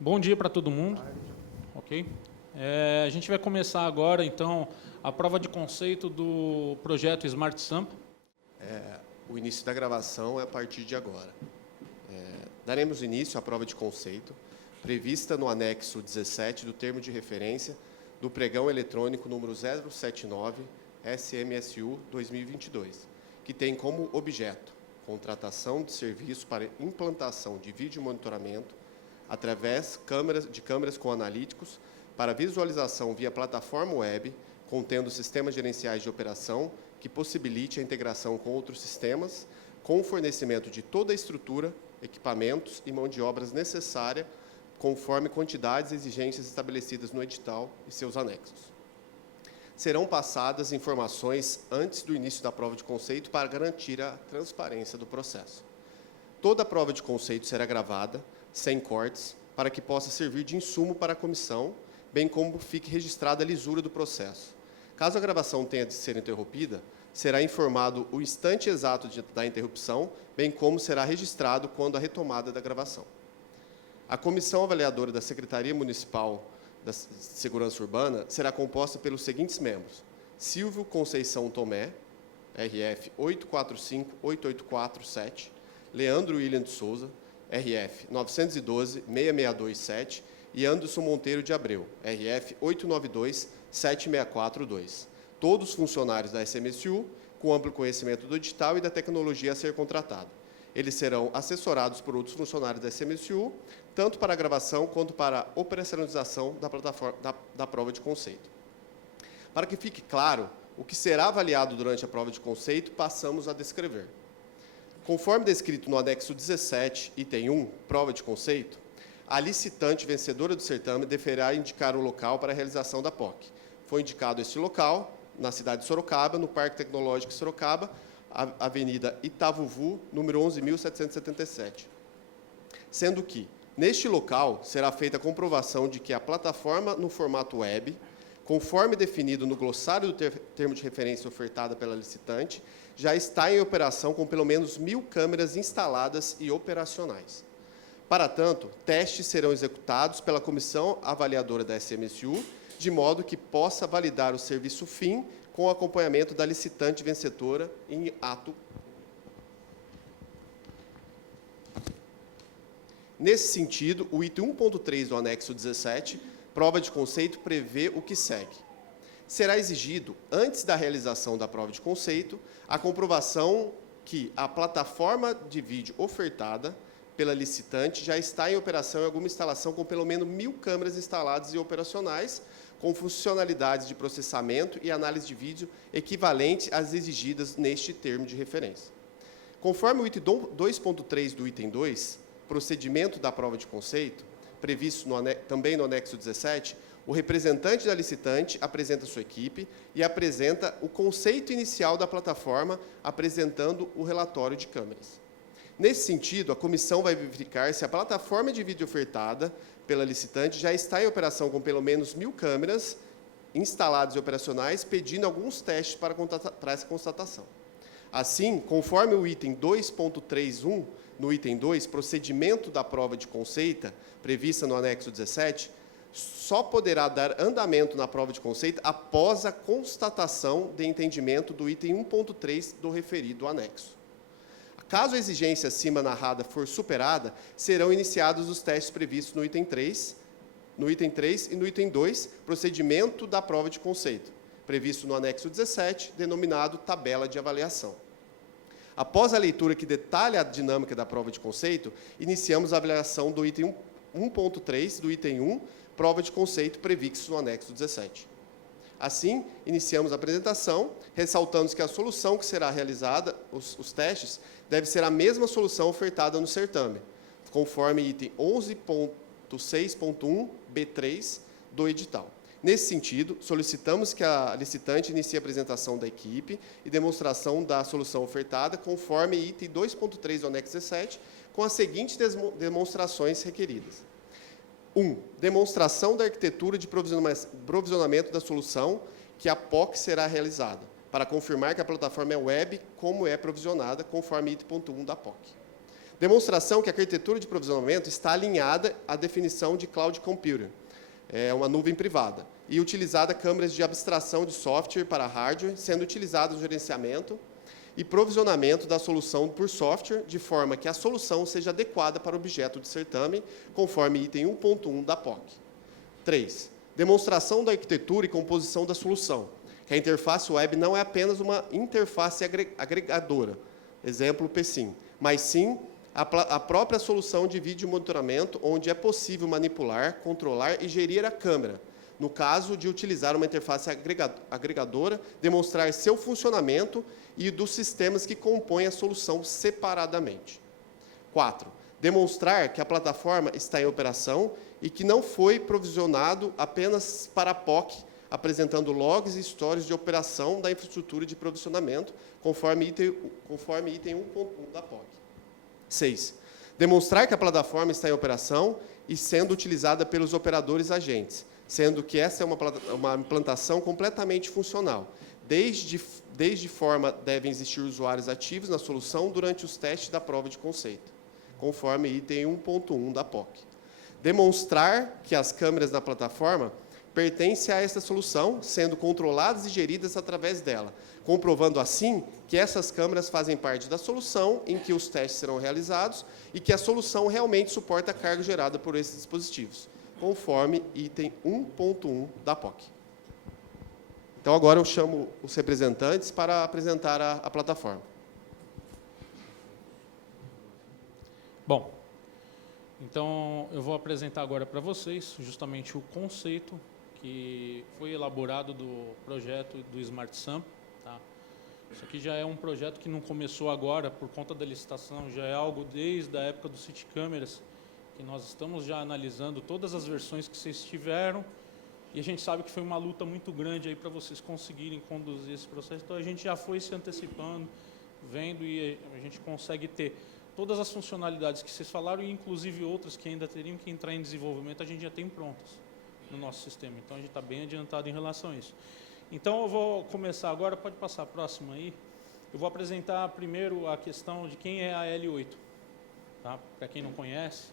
Bom dia para todo mundo. Ok? A gente vai começar agora, então, a prova de conceito do projeto Smart Sampa. O início da gravação é a partir de agora. Daremos início à prova de conceito, prevista no anexo 17 do termo de referência do pregão eletrônico número 079 SMSU 2022, que tem como objeto contratação de serviço para implantação de vídeo monitoramento através de câmeras com analíticos para visualização via plataforma web, contendo sistemas gerenciais de operação que possibilite a integração com outros sistemas, com o fornecimento de toda a estrutura, equipamentos e mão de obras necessária, conforme quantidades e exigências estabelecidas no edital e seus anexos. Serão passadas informações antes do início da prova de conceito para garantir a transparência do processo. Toda a prova de conceito será gravada, sem cortes, para que possa servir de insumo para a comissão, bem como fique registrada a lisura do processo. Caso a gravação tenha de ser interrompida, será informado o instante exato da interrupção, bem como será registrado quando a retomada da gravação. A comissão avaliadora da Secretaria Municipal da Segurança Urbana será composta pelos seguintes membros: Silvio Conceição Tomé, RF 84588447, Leandro William de Souza, RF 912-6627, e Anderson Monteiro de Abreu, RF 892-7642. Todos funcionários da SMSU, com amplo conhecimento do edital e da tecnologia a ser contratada. Eles serão assessorados por outros funcionários da SMSU, tanto para a gravação quanto para a operacionalização da plataforma da prova de conceito. Para que fique claro o que será avaliado durante a prova de conceito, passamos a descrever. Conforme descrito no anexo 17, item 1, prova de conceito, a licitante vencedora do certame deverá indicar um local para a realização da POC. Foi indicado este local na cidade de Sorocaba, no Parque Tecnológico de Sorocaba, Avenida Itavuvu, número 11.777. Sendo que, neste local, será feita a comprovação de que a plataforma no formato web, conforme definido no glossário do termo de referência ofertada pela licitante, já está em operação com pelo menos 1.000 câmeras instaladas e operacionais. Para tanto, testes serão executados pela comissão avaliadora da SMSU, de modo que possa validar o serviço fim com o acompanhamento da licitante vencedora em ato. Nesse sentido, o item 1.3 do anexo 17, prova de conceito, prevê o que segue. Será exigido, antes da realização da prova de conceito, a comprovação que a plataforma de vídeo ofertada pela licitante já está em operação em alguma instalação com pelo menos 1.000 câmeras instaladas e operacionais, com funcionalidades de processamento e análise de vídeo equivalente às exigidas neste termo de referência. Conforme o item 2.3 do item 2, procedimento da prova de conceito, previsto também no anexo 17, o representante da licitante apresenta sua equipe e apresenta o conceito inicial da plataforma, apresentando o relatório de câmeras. Nesse sentido, a comissão vai verificar se a plataforma de vídeo ofertada pela licitante já está em operação com pelo menos 1.000 câmeras instaladas e operacionais, pedindo alguns testes para essa constatação. Assim, conforme o item 2.31, no item 2, procedimento da prova de conceito, prevista no anexo 17, só poderá dar andamento na prova de conceito após a constatação de entendimento do item 1.3 do referido anexo. Caso a exigência acima narrada for superada, serão iniciados os testes previstos no item 3 e no item 2, procedimento da prova de conceito, previsto no anexo 17, denominado tabela de avaliação. Após a leitura que detalha a dinâmica da prova de conceito, iniciamos a avaliação do item 1.3 do item 1, prova de conceito, previsto no anexo 17. Assim, iniciamos a apresentação, ressaltando que a solução que será realizada, os testes, deve ser a mesma solução ofertada no certame, conforme item 11.6.1b3 do edital. Nesse sentido, solicitamos que a licitante inicie a apresentação da equipe e demonstração da solução ofertada, conforme item 2.3 do anexo 17, com as seguintes demonstrações requeridas. 1. Demonstração da arquitetura de provisionamento da solução que a POC será realizada, para confirmar que a plataforma é web como é provisionada, conforme item 1 da POC. Demonstração que a arquitetura de provisionamento está alinhada à definição de Cloud Computing, uma nuvem privada, e utilizada câmeras de abstração de software para hardware, sendo utilizadas no gerenciamento e provisionamento da solução por software, de forma que a solução seja adequada para o objeto de certame, conforme item 1.1 da POC. 3. Demonstração da arquitetura e composição da solução, que a interface web não é apenas uma interface agregadora, exemplo PSIM, mas sim a própria solução de vídeo monitoramento, onde é possível manipular, controlar e gerir a câmera. No caso de utilizar uma interface agregadora, demonstrar seu funcionamento e dos sistemas que compõem a solução separadamente. 4. Demonstrar que a plataforma está em operação e que não foi provisionado apenas para a POC, apresentando logs e histórias de operação da infraestrutura de provisionamento, conforme item 1.1 da POC. 6. Demonstrar que a plataforma está em operação e sendo utilizada pelos operadores agentes, sendo que essa é uma implantação completamente funcional. Desde forma devem existir usuários ativos na solução durante os testes da prova de conceito, conforme item 1.1 da POC. Demonstrar que as câmeras na plataforma pertencem a essa solução, sendo controladas e geridas através dela, comprovando assim que essas câmeras fazem parte da solução em que os testes serão realizados e que a solução realmente suporta a carga gerada por esses dispositivos, conforme item 1.1 da POC. Então, agora eu chamo os representantes para apresentar a plataforma. Bom, então eu vou apresentar agora para vocês justamente o conceito que foi elaborado do projeto do Smart Sampa. Tá? Isso aqui já é um projeto que não começou agora por conta da licitação, já é algo desde a época do City Câmeras, que nós estamos já analisando todas as versões que vocês tiveram, e a gente sabe que foi uma luta muito grande aí para vocês conseguirem conduzir esse processo, então a gente já foi se antecipando, vendo, e a gente consegue ter todas as funcionalidades que vocês falaram, e inclusive outras que ainda teriam que entrar em desenvolvimento, a gente já tem prontas no nosso sistema. Então, a gente está bem adiantado em relação a isso. Então, eu vou começar agora, pode passar a próxima aí. Eu vou apresentar primeiro a questão de quem é a L8. Tá? Para quem não conhece,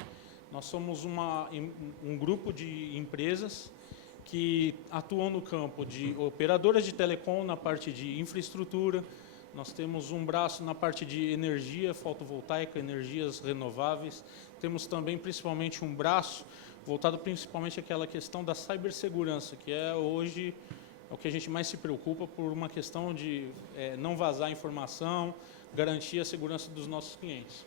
nós somos um grupo de empresas que atuam no campo de operadoras de telecom na parte de infraestrutura. Nós temos um braço na parte de energia fotovoltaica, energias renováveis. Temos também, principalmente, um braço voltado principalmente àquela questão da cibersegurança, que é hoje o que a gente mais se preocupa por uma questão de não vazar informação, garantir a segurança dos nossos clientes.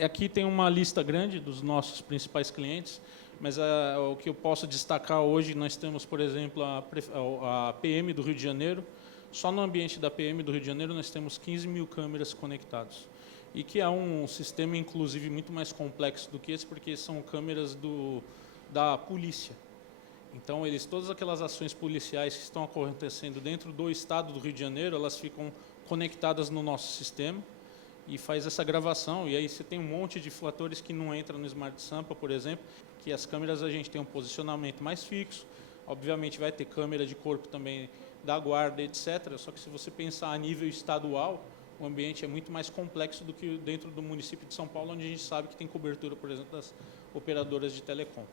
Aqui tem uma lista grande dos nossos principais clientes, mas o que eu posso destacar hoje, nós temos, por exemplo, a PM do Rio de Janeiro. Só no ambiente da PM do Rio de Janeiro nós temos 15 mil câmeras conectadas. E que é um sistema, inclusive, muito mais complexo do que esse, porque são câmeras da polícia. Então, todas aquelas ações policiais que estão acontecendo dentro do estado do Rio de Janeiro, elas ficam conectadas no nosso sistema e faz essa gravação. E aí você tem um monte de fatores que não entram no Smart Sampa, por exemplo, que as câmeras a gente tem um posicionamento mais fixo. Obviamente vai ter câmera de corpo também da guarda, etc. Só que se você pensar a nível estadual, o ambiente é muito mais complexo do que dentro do município de São Paulo, onde a gente sabe que tem cobertura, por exemplo, das operadoras de telecom.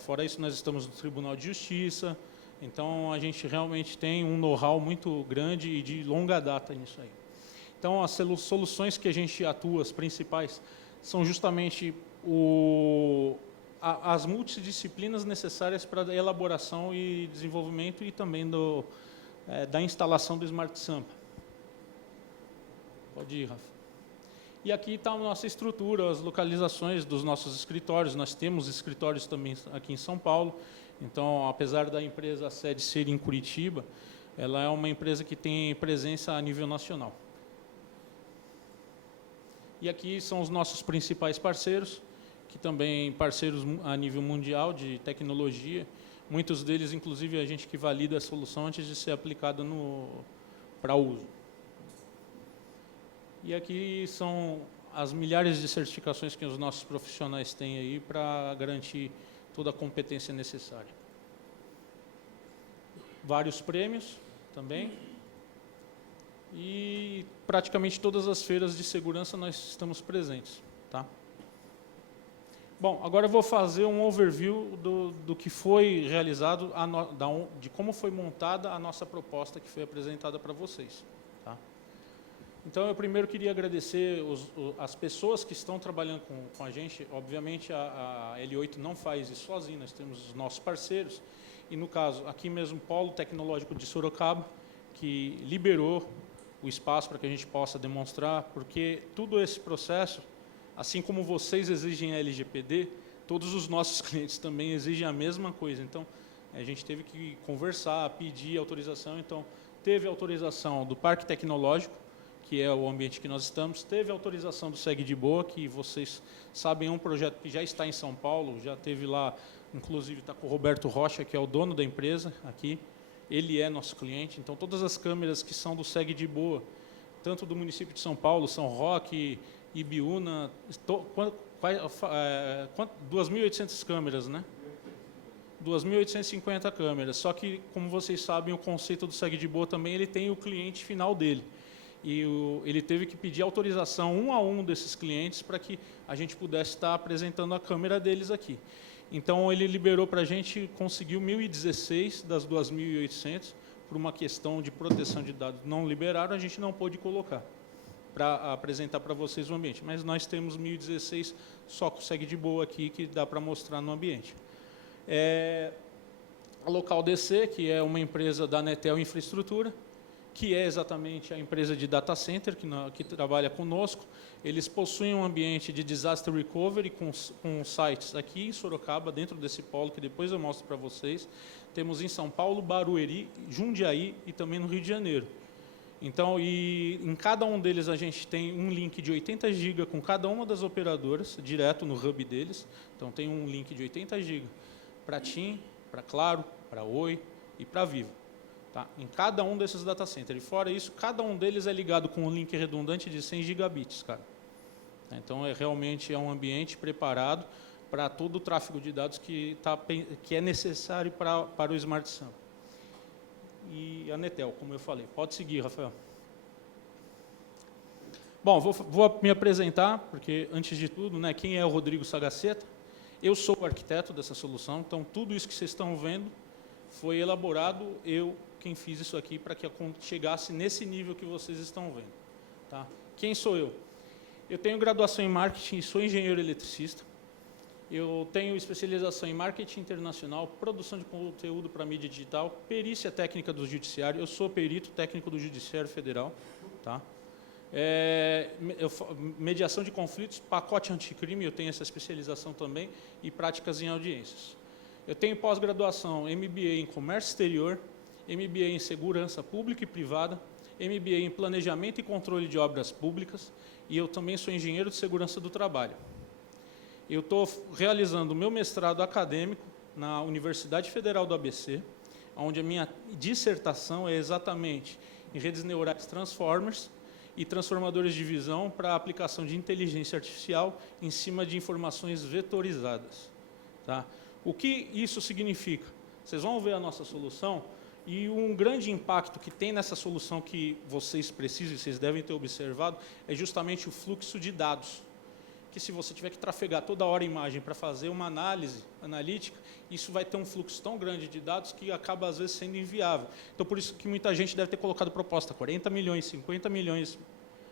Fora isso, nós estamos no Tribunal de Justiça, então a gente realmente tem um know-how muito grande e de longa data nisso aí. Então, as soluções que a gente atua, as principais, são justamente as multidisciplinas necessárias para a elaboração e desenvolvimento e também da instalação do Smart Sampa. Pode ir, Rafa. E aqui está a nossa estrutura, as localizações dos nossos escritórios. Nós temos escritórios também aqui em São Paulo. Então, apesar da empresa, a sede ser em Curitiba, ela é uma empresa que tem presença a nível nacional. E aqui são os nossos principais parceiros, que também parceiros a nível mundial de tecnologia. Muitos deles, inclusive, a gente que valida a solução antes de ser aplicada para uso. E aqui são as milhares de certificações que os nossos profissionais têm aí para garantir toda a competência necessária. Vários prêmios também. e praticamente todas as feiras de segurança nós estamos presentes. Tá? Bom, agora eu vou fazer um overview do que foi realizado, de como foi montada a nossa proposta que foi apresentada para vocês. Tá? Então, eu primeiro queria agradecer as pessoas que estão trabalhando com a gente. Obviamente, a L8 não faz isso sozinha, nós temos os nossos parceiros. E, no caso, aqui mesmo, o Polo Tecnológico de Sorocaba, que liberou o espaço para que a gente possa demonstrar, porque todo esse processo, assim como vocês exigem a LGPD, todos os nossos clientes também exigem a mesma coisa. Então, a gente teve que conversar, pedir autorização. Então, teve autorização do Parque Tecnológico, que é o ambiente que nós estamos, teve autorização do Segue de Boa, que vocês sabem, é um projeto que já está em São Paulo, já teve lá, inclusive está com o Roberto Rocha, que é o dono da empresa aqui, ele é nosso cliente. Então, todas as câmeras que são do Segue de Boa, tanto do município de São Paulo, São Roque, Ibiúna, 2.800 câmeras, né? 2.850 câmeras, só que, como vocês sabem, o conceito do Segue de Boa também, ele tem o cliente final dele. E ele teve que pedir autorização um a um desses clientes para que a gente pudesse estar apresentando a câmera deles aqui. Então, ele liberou para a gente, conseguiu 1.016 das 2.800, por uma questão de proteção de dados não liberaram, a gente não pôde colocar para apresentar para vocês o ambiente. Mas nós temos 1.016, só consegue de boa aqui, que dá para mostrar no ambiente. A Local DC, que é uma empresa da Netel Infraestrutura, que é exatamente a empresa de data center que trabalha conosco. Eles possuem um ambiente de disaster recovery com sites aqui em Sorocaba, dentro desse polo, que depois eu mostro para vocês. Temos em São Paulo, Barueri, Jundiaí e também no Rio de Janeiro. Então, e em cada um deles a gente tem um link de 80 GB com cada uma das operadoras, direto no hub deles. Então, tem um link de 80 GB para TIM, para Claro, para Oi e para Vivo. Tá? Em cada um desses data centers. E fora isso, cada um deles é ligado com um link redundante de 100 gigabits, cara. Então, realmente é um ambiente preparado para todo o tráfego de dados que é necessário para o Smart SAM. E a Netel, como eu falei. Pode seguir, Rafael. Bom, vou me apresentar, porque, antes de tudo, né, quem é o Rodrigo Sagaceta? Eu sou o arquiteto dessa solução, então, tudo isso que vocês estão vendo foi elaborado, quem fiz isso aqui para que chegasse nesse nível que vocês estão vendo. Tá? Quem sou eu? Eu tenho graduação em marketing e sou engenheiro eletricista. Eu tenho especialização em marketing internacional, produção de conteúdo para mídia digital, perícia técnica do judiciário. Eu sou perito técnico do Judiciário Federal. Tá? Mediação de conflitos, pacote anticrime, eu tenho essa especialização também, e práticas em audiências. Eu tenho pós-graduação, MBA em Comércio Exterior, MBA em Segurança Pública e Privada, MBA em Planejamento e Controle de Obras Públicas, e eu também sou engenheiro de Segurança do Trabalho. Eu estou realizando o meu mestrado acadêmico na Universidade Federal do ABC, onde a minha dissertação é exatamente em redes neurais transformers e transformadores de visão para a aplicação de inteligência artificial em cima de informações vetorizadas. Tá? O que isso significa? Vocês vão ver a nossa solução e um grande impacto que tem nessa solução que vocês precisam, vocês devem ter observado, é justamente o fluxo de dados. Que se você tiver que trafegar toda hora a imagem para fazer uma análise analítica, isso vai ter um fluxo tão grande de dados que acaba, às vezes, sendo inviável. Então, por isso que muita gente deve ter colocado proposta 40 milhões, 50 milhões,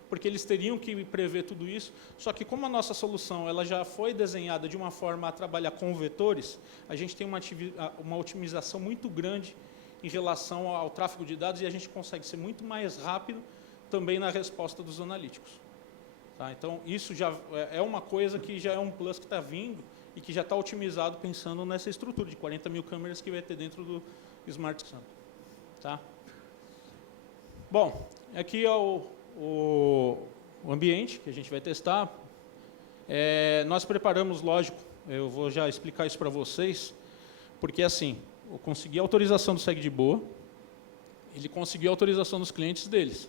porque eles teriam que prever tudo isso, só que como a nossa solução ela já foi desenhada de uma forma a trabalhar com vetores, a gente tem uma otimização muito grande em relação ao tráfego de dados e a gente consegue ser muito mais rápido também na resposta dos analíticos. Tá? Então, isso já é uma coisa que já é um plus que está vindo e que já está otimizado pensando nessa estrutura de 40 mil câmeras que vai ter dentro do Smart SAM. Tá? Bom, aqui é o ambiente que a gente vai testar. Nós preparamos, lógico, eu vou já explicar isso para vocês, porque assim, eu consegui a autorização do Segue de Boa, ele conseguiu a autorização dos clientes deles,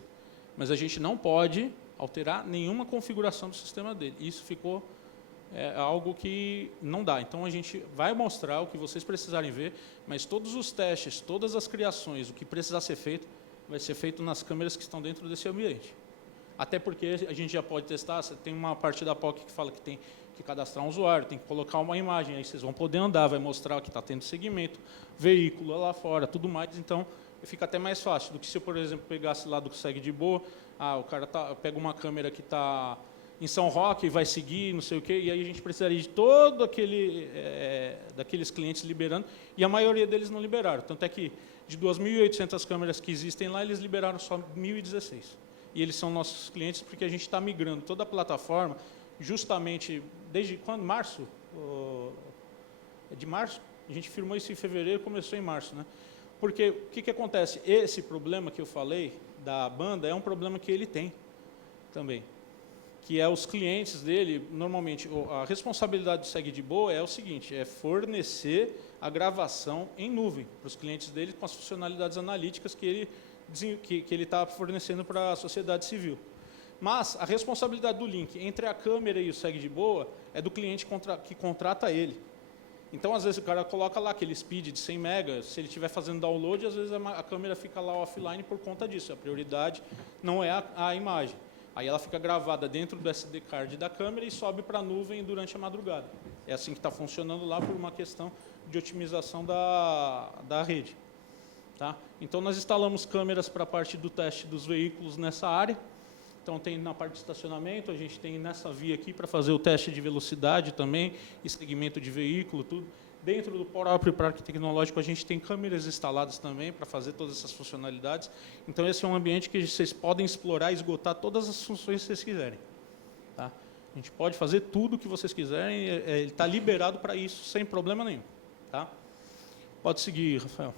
mas a gente não pode alterar nenhuma configuração do sistema dele. Isso ficou algo que não dá. Então, a gente vai mostrar o que vocês precisarem ver, mas todos os testes, todas as criações, o que precisar ser feito, vai ser feito nas câmeras que estão dentro desse ambiente. Até porque a gente já pode testar, tem uma parte da POC que fala que tem que cadastrar um usuário, tem que colocar uma imagem, aí vocês vão poder andar, vai mostrar que está tendo segmento, veículo lá fora, tudo mais, então fica até mais fácil do que se eu, por exemplo, pegasse lá do Segue de Boa, o cara pega uma câmera que está em São Roque e vai seguir, não sei o quê, e aí a gente precisaria de todo daqueles clientes liberando, e a maioria deles não liberaram, tanto é que de 2.800 câmeras que existem lá, eles liberaram só 1.016. E eles são nossos clientes porque a gente está migrando toda a plataforma, justamente desde quando? Março? De março? A gente firmou isso em fevereiro, começou em março, né? Porque o que acontece? Esse problema que eu falei da banda é um problema que ele tem também, que é os clientes dele, normalmente, a responsabilidade do Segue de Boa é o seguinte, é fornecer a gravação em nuvem para os clientes dele com as funcionalidades analíticas que ele está fornecendo para a sociedade civil. Mas a responsabilidade do link entre a câmera e o Segue de Boa é do cliente que contrata ele. Então, às vezes, o cara coloca lá aquele speed de 100 MB, se ele estiver fazendo download, às vezes a câmera fica lá offline por conta disso. A prioridade não é a imagem. Aí ela fica gravada dentro do SD card da câmera e sobe para a nuvem durante a madrugada. É assim que está funcionando lá por uma questão de otimização da rede. Tá? Então, nós instalamos câmeras para a parte do teste dos veículos nessa área. Então, tem na parte de estacionamento, a gente tem nessa via aqui para fazer o teste de velocidade também, e segmento de veículo, tudo. Dentro do próprio parque tecnológico, a gente tem câmeras instaladas também para fazer todas essas funcionalidades. Então, esse é um ambiente que vocês podem explorar e esgotar todas as funções que vocês quiserem. Tá? A gente pode fazer tudo o que vocês quiserem, ele está liberado para isso, sem problema nenhum. Tá? Pode seguir, Rafael.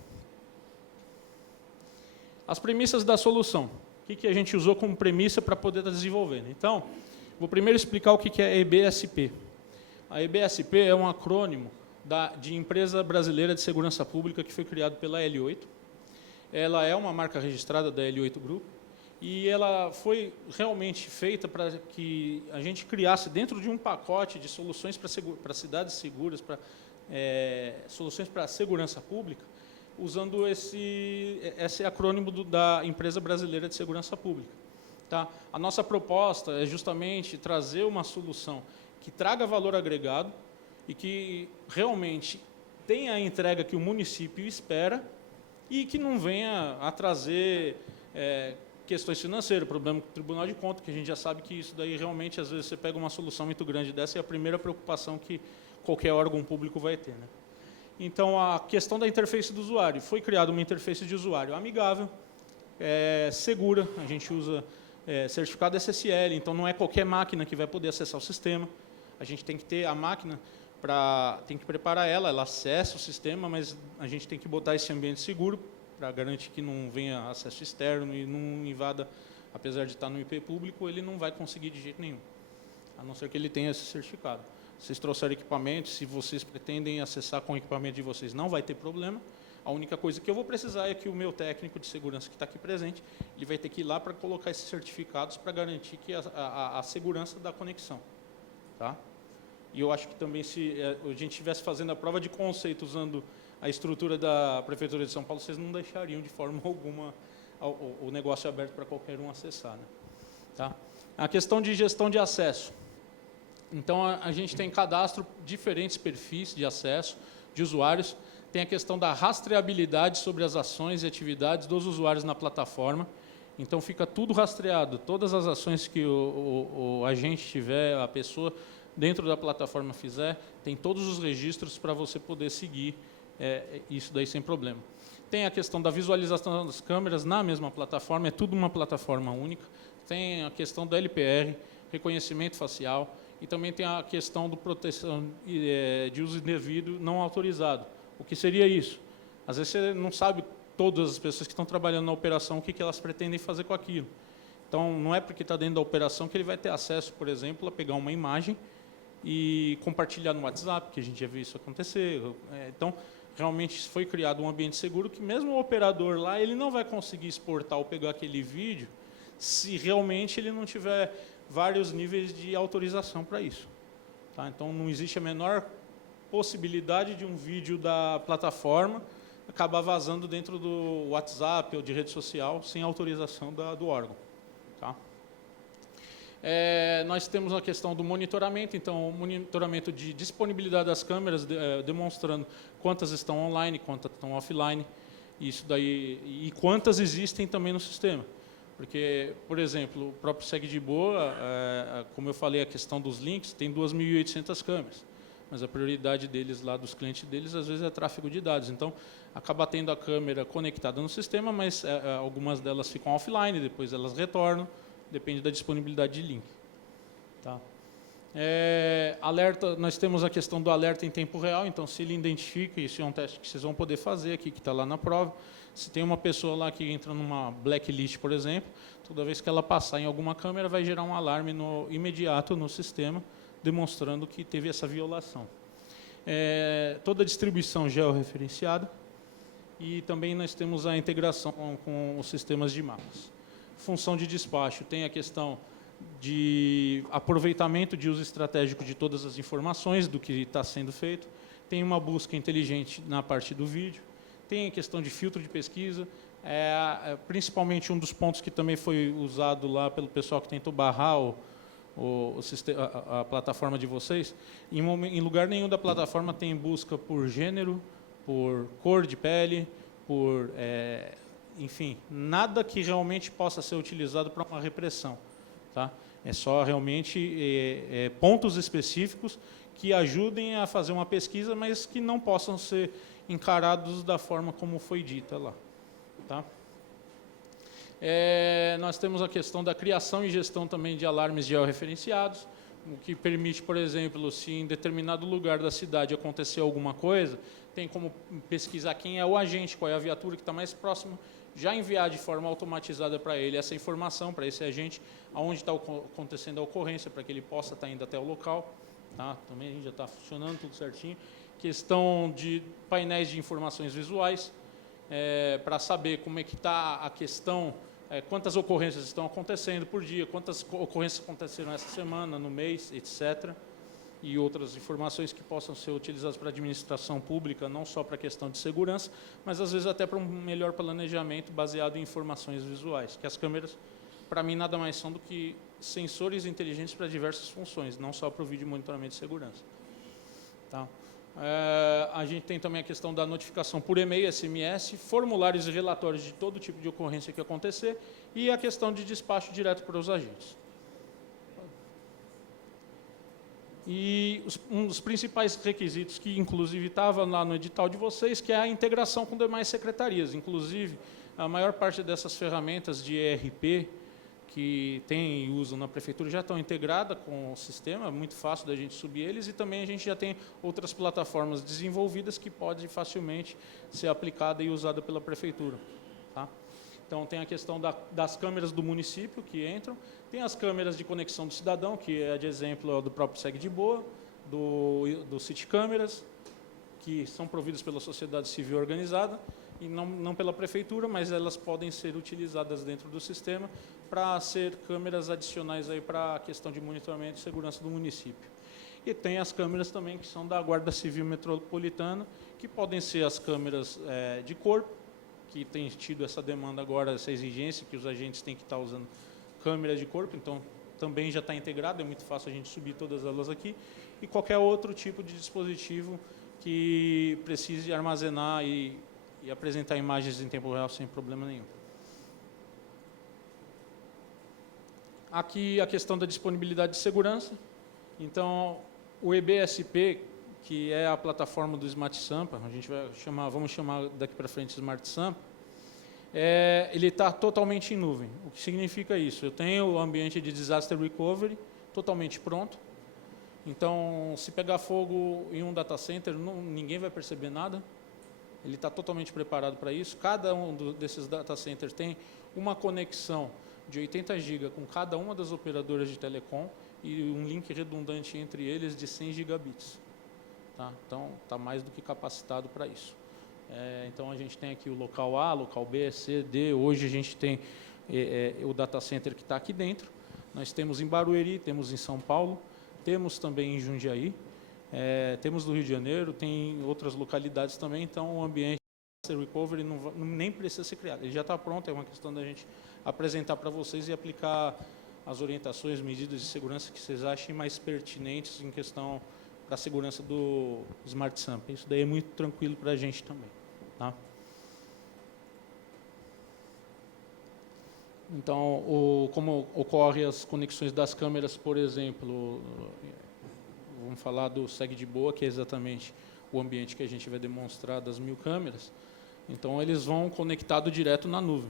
As premissas da solução. O que a gente usou como premissa para poder estar desenvolvendo? Então, vou primeiro explicar o que é a EBSP. A EBSP é um acrônimo de Empresa Brasileira de Segurança Pública que foi criado pela L8. Ela é uma marca registrada da L8 Group e ela foi realmente feita para que a gente criasse dentro de um pacote de soluções para cidades seguras, para soluções para a segurança pública, usando esse acrônimo da Empresa Brasileira de Segurança Pública. Tá? A nossa proposta é justamente trazer uma solução que traga valor agregado e que realmente tenha a entrega que o município espera e que não venha a trazer questões financeiras, problema com o Tribunal de Contas, que a gente já sabe que isso daí realmente, às vezes, você pega uma solução muito grande dessa e é a primeira preocupação que qualquer órgão público vai ter. Né? Então, a questão da interface do usuário. Foi criada uma interface de usuário amigável, segura, a gente usa certificado SSL, então não é qualquer máquina que vai poder acessar o sistema. A gente tem que ter a máquina, tem que preparar ela acessa o sistema, mas a gente tem que botar esse ambiente seguro para garantir que não venha acesso externo e não invada, apesar de estar no IP público, ele não vai conseguir de jeito nenhum, a não ser que ele tenha esse certificado. Vocês trouxeram equipamento, se vocês pretendem acessar com o equipamento de vocês, não vai ter problema. A única coisa que eu vou precisar é que o meu técnico de segurança que está aqui presente, ele vai ter que ir lá para colocar esses certificados para garantir que a segurança da conexão. Tá? E eu acho que também, se a gente estivesse fazendo a prova de conceito usando a estrutura da Prefeitura de São Paulo, vocês não deixariam de forma alguma o negócio aberto para qualquer um acessar. Né? Tá? A questão de gestão de acesso. Então, a gente tem cadastro diferentes perfis de acesso de usuários. Tem a questão da rastreabilidade sobre as ações e atividades dos usuários na plataforma. Então, fica tudo rastreado. Todas as ações que o agente tiver, a pessoa dentro da plataforma fizer, tem todos os registros para você poder seguir isso daí sem problema. Tem a questão da visualização das câmeras na mesma plataforma, é tudo uma plataforma única. Tem a questão da LPR, reconhecimento facial, e também tem a questão do proteção de uso indevido não autorizado. O que seria isso? Às vezes você não sabe todas as pessoas que estão trabalhando na operação o que elas pretendem fazer com aquilo. Então, não é porque está dentro da operação que ele vai ter acesso, por exemplo, a pegar uma imagem e compartilhar no WhatsApp, que a gente já viu isso acontecer. Então, realmente foi criado um ambiente seguro que mesmo o operador lá, ele não vai conseguir exportar ou pegar aquele vídeo se realmente ele não tiver vários níveis de autorização para isso. Tá? Então, não existe a menor possibilidade de um vídeo da plataforma acaba vazando dentro do WhatsApp ou de rede social sem autorização do órgão. Tá? Nós temos a questão do monitoramento, então o monitoramento de disponibilidade das câmeras, demonstrando quantas estão online, quantas estão offline, isso daí, e quantas existem também no sistema. Porque, por exemplo, o próprio Segue de Boa, como eu falei, a questão dos links, tem 2.800 câmeras, mas a prioridade deles lá, dos clientes deles, às vezes é tráfego de dados. Então, acaba tendo a câmera conectada no sistema, mas algumas delas ficam offline, depois elas retornam, depende da disponibilidade de link. Tá? Alerta, nós temos a questão do alerta em tempo real, então se ele identifica, isso é um teste que vocês vão poder fazer aqui, que está lá na prova, se tem uma pessoa lá que entra numa blacklist, por exemplo, toda vez que ela passar em alguma câmera, vai gerar um alarme imediato no sistema, demonstrando que teve essa violação. Toda a distribuição georreferenciada, e também nós temos a integração com os sistemas de mapas. Função de despacho, tem a questão de aproveitamento de uso estratégico de todas as informações do que está sendo feito, tem uma busca inteligente na parte do vídeo, tem a questão de filtro de pesquisa, principalmente um dos pontos que também foi usado lá pelo pessoal que tentou barrar a plataforma de vocês, em lugar nenhum da plataforma tem busca por gênero, por cor de pele, por, enfim, nada que realmente possa ser utilizado para uma repressão. Tá? É só realmente pontos específicos que ajudem a fazer uma pesquisa, mas que não possam ser encarados da forma como foi dita lá. Tá? Nós temos a questão da criação e gestão também de alarmes georreferenciados, o que permite, por exemplo, se em determinado lugar da cidade acontecer alguma coisa, tem como pesquisar quem é o agente, qual é a viatura que está mais próxima, já enviar de forma automatizada para ele essa informação, para esse agente, aonde está acontecendo a ocorrência, para que ele possa estar indo até o local. Tá? Também já está funcionando tudo certinho. Questão de painéis de informações visuais, para saber como é que está a questão, quantas ocorrências estão acontecendo por dia, quantas ocorrências aconteceram essa semana, no mês, etc., e outras informações que possam ser utilizadas para a administração pública, não só para a questão de segurança, mas às vezes até para um melhor planejamento baseado em informações visuais, que as câmeras, para mim, nada mais são do que sensores inteligentes para diversas funções, não só para o vídeo monitoramento de segurança. Tá? A gente tem também a questão da notificação por e-mail, SMS, formulários e relatórios de todo tipo de ocorrência que acontecer, e a questão de despacho direto para os agentes. E um dos principais requisitos que, inclusive, estava lá no edital de vocês, que é a integração com demais secretarias. Inclusive, a maior parte dessas ferramentas de ERP que tem e usam na prefeitura já estão integradas com o sistema, é muito fácil da gente subir eles, e também a gente já tem outras plataformas desenvolvidas que pode facilmente ser aplicada e usada pela prefeitura. Tá? Então, tem a questão das câmeras do município que entram, tem as câmeras de conexão do cidadão, que é de exemplo do próprio Segue de Boa, do City Câmeras, que são providas pela sociedade civil organizada, e não pela prefeitura, mas elas podem ser utilizadas dentro do sistema para ser câmeras adicionais aí para a questão de monitoramento e segurança do município. E tem as câmeras também que são da Guarda Civil Metropolitana, que podem ser as câmeras de corpo, que tem tido essa demanda agora, essa exigência, que os agentes têm que estar usando câmeras de corpo, então também já está integrado, é muito fácil a gente subir todas elas aqui, e qualquer outro tipo de dispositivo que precise armazenar e apresentar imagens em tempo real sem problema nenhum. Aqui a questão da disponibilidade de segurança, então o EBSP, que é a plataforma do Smart Sampa, a gente vamos chamar daqui para frente Smart Sampa, ele está totalmente em nuvem. O que significa isso? Eu tenho o ambiente de Disaster Recovery totalmente pronto, então se pegar fogo em um data center, ninguém vai perceber nada, ele está totalmente preparado para isso. Cada um desses data centers tem uma conexão de 80 GB com cada uma das operadoras de telecom e um link redundante entre eles de 100 gigabits. Tá? Então, está mais do que capacitado para isso. Então, a gente tem aqui o local A, local B, C, D. Hoje, a gente tem o data center que está aqui dentro. Nós temos em Barueri, temos em São Paulo, temos também em Jundiaí, temos no Rio de Janeiro, tem outras localidades também. Então, o ambiente recovery nem precisa ser criado, ele já está pronto, é uma questão da gente apresentar para vocês e aplicar as orientações, medidas de segurança que vocês achem mais pertinentes em questão para a segurança do Smart Samp. Isso daí é muito tranquilo para a gente também. Tá? Então, como ocorrem as conexões das câmeras, por exemplo, vamos falar do segue de boa, que é exatamente o ambiente que a gente vai demonstrar das 1000 câmeras. Então, eles vão conectado direto na nuvem.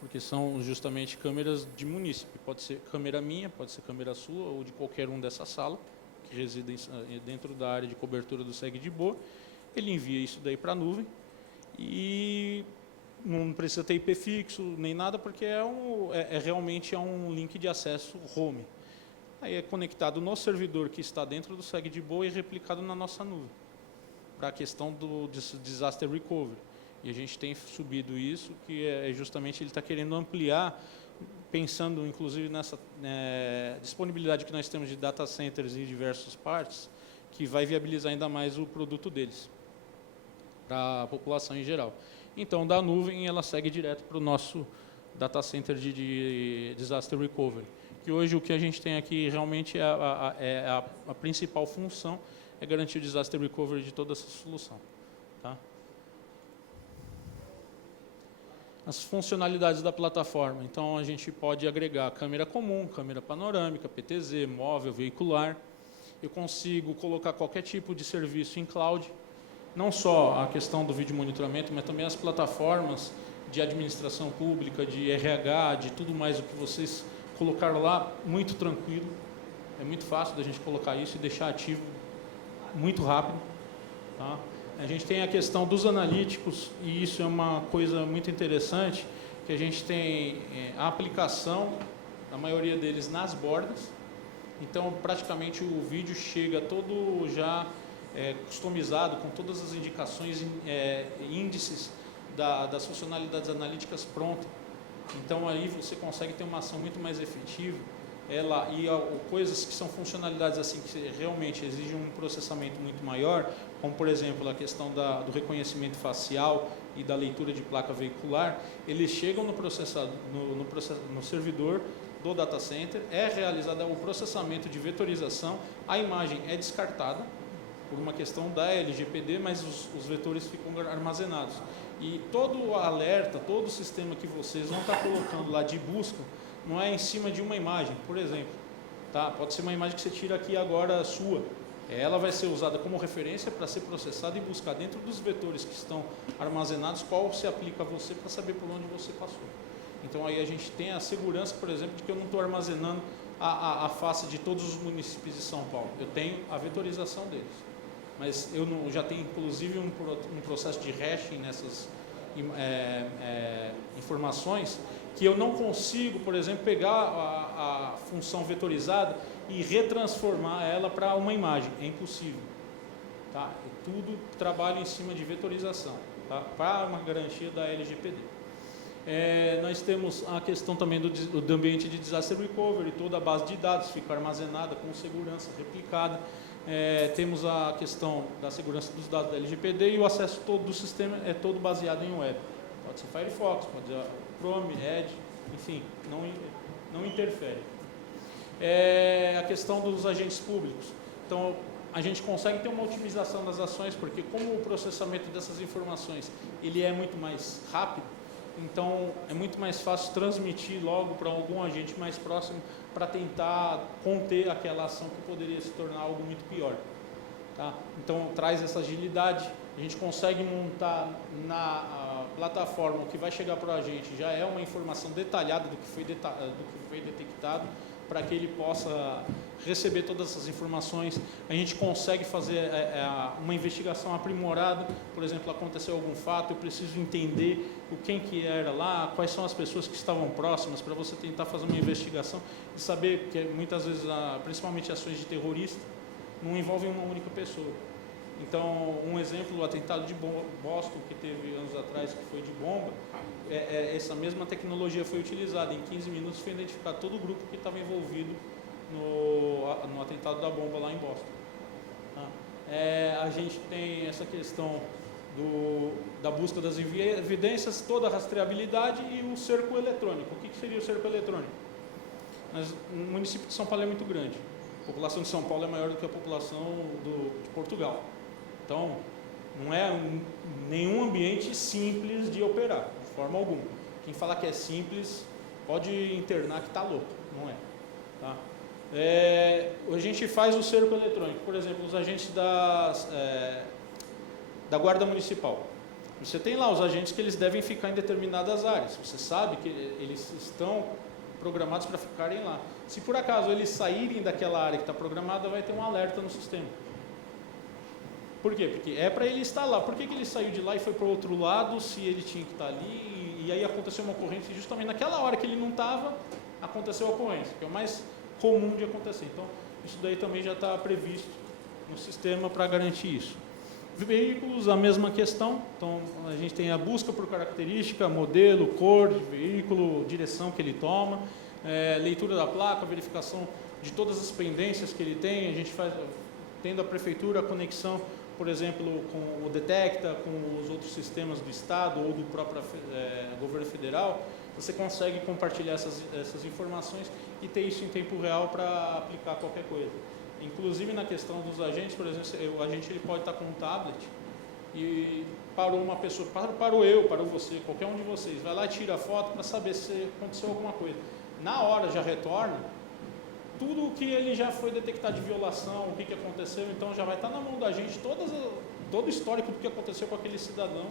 Porque são justamente câmeras de munícipe. Pode ser câmera minha, pode ser câmera sua ou de qualquer um dessa sala, que reside dentro da área de cobertura do segue de boa. Ele envia isso daí para a nuvem e não precisa ter IP fixo nem nada, porque realmente é um link de acesso home. Aí é conectado no servidor que está dentro do segue de boa e replicado na nossa nuvem, para a questão do disaster recovery. E a gente tem subido isso, que é justamente ele está querendo ampliar, pensando inclusive nessa disponibilidade que nós temos de data centers em diversas partes, que vai viabilizar ainda mais o produto deles, para a população em geral. Então, da nuvem, ela segue direto para o nosso data center de disaster recovery, que hoje o que a gente tem aqui realmente a principal função é garantir o disaster recovery de toda essa solução. Tá? As funcionalidades da plataforma. Então, a gente pode agregar câmera comum, câmera panorâmica, PTZ, móvel, veicular. Eu consigo colocar qualquer tipo de serviço em cloud, não só a questão do vídeo monitoramento, mas também as plataformas de administração pública, de RH, de tudo mais o que vocês colocaram lá, muito tranquilo. É muito fácil da gente colocar isso e deixar ativo muito rápido. Tá? A gente tem a questão dos analíticos, e isso é uma coisa muito interessante, que a gente tem a aplicação, a maioria deles nas bordas. Então, praticamente o vídeo chega todo já customizado, com todas as indicações, índices das funcionalidades analíticas prontas. Então, aí você consegue ter uma ação muito mais efetiva. Coisas que são funcionalidades assim que realmente exigem um processamento muito maior, como por exemplo a questão do reconhecimento facial e da leitura de placa veicular, eles chegam no servidor do data center, é realizado o processamento de vetorização, a imagem é descartada por uma questão da LGPD, mas os vetores ficam armazenados. E todo o alerta, todo o sistema que vocês vão estar colocando lá de busca, não é em cima de uma imagem, por exemplo. Tá? Pode ser uma imagem que você tira aqui agora sua. Ela vai ser usada como referência para ser processada e buscar dentro dos vetores que estão armazenados qual se aplica a você para saber por onde você passou. Então aí a gente tem a segurança, por exemplo, de que eu não estou armazenando a face de todos os municípios de São Paulo. Eu tenho a vetorização deles. Mas eu já tenho inclusive um processo de hashing nessas informações, que eu não consigo, por exemplo, pegar a função vetorizada e retransformar ela para uma imagem. É impossível. Tá? Tudo trabalha em cima de vetorização, tá? Para uma garantia da LGPD. Nós temos a questão também do ambiente de disaster recovery, toda a base de dados fica armazenada com segurança replicada. Temos a questão da segurança dos dados da LGPD e o acesso todo do sistema é todo baseado em web. Pode ser Firefox, pode ser Chrome, Edge, enfim, não interfere. A questão dos agentes públicos. Então, a gente consegue ter uma otimização das ações, porque como o processamento dessas informações ele é muito mais rápido, então é muito mais fácil transmitir logo para algum agente mais próximo para tentar conter aquela ação que poderia se tornar algo muito pior. Tá? Então traz essa agilidade, a gente consegue montar na plataforma o que vai chegar para o agente, já é uma informação detalhada do que foi detectado, para que ele possa receber todas essas informações. A gente consegue fazer uma investigação aprimorada, por exemplo, aconteceu algum fato, eu preciso entender quem que era lá, quais são as pessoas que estavam próximas, para você tentar fazer uma investigação e saber que muitas vezes, principalmente ações de terrorista, não envolvem uma única pessoa. Então, um exemplo, o atentado de Boston, que teve anos atrás, que foi de bomba, essa mesma tecnologia foi utilizada. Em 15 minutos foi identificado todo o grupo que estava envolvido no atentado da bomba lá em Boston. A gente tem essa questão da busca das evidências, toda a rastreabilidade e o cerco eletrônico. O que seria o cerco eletrônico? Mas o município de São Paulo é muito grande. A população de São Paulo é maior do que a população de Portugal. Então, não é nenhum ambiente simples de operar, de forma alguma. Quem falar que é simples, pode internar que está louco, não é. Tá? A gente faz o cerco eletrônico, por exemplo, os agentes da Guarda Municipal. Você tem lá os agentes que eles devem ficar em determinadas áreas. Você sabe que eles estão programados para ficarem lá. Se por acaso eles saírem daquela área que está programada, vai ter um alerta no sistema. Por quê? Porque é para ele estar lá. Por que ele saiu de lá e foi para o outro lado, se ele tinha que estar ali, e aí aconteceu uma ocorrência, e justamente naquela hora que ele não estava, aconteceu a ocorrência, que é o mais comum de acontecer. Então, isso daí também já está previsto no sistema para garantir isso. Veículos, a mesma questão. Então, a gente tem a busca por característica, modelo, cor de veículo, direção que ele toma, leitura da placa, verificação de todas as pendências que ele tem. A gente faz, tendo a prefeitura, a conexão, por exemplo, com o Detecta, com os outros sistemas do Estado ou do próprio governo federal, você consegue compartilhar essas informações e ter isso em tempo real para aplicar qualquer coisa. Inclusive na questão dos agentes, por exemplo, o agente ele pode estar com um tablet e parou uma pessoa, parou eu, parou você, qualquer um de vocês, vai lá e tira a foto para saber se aconteceu alguma coisa. Na hora já retorna tudo o que ele já foi detectado de violação, o que aconteceu, então já vai estar na mão da gente todo o histórico do que aconteceu com aquele cidadão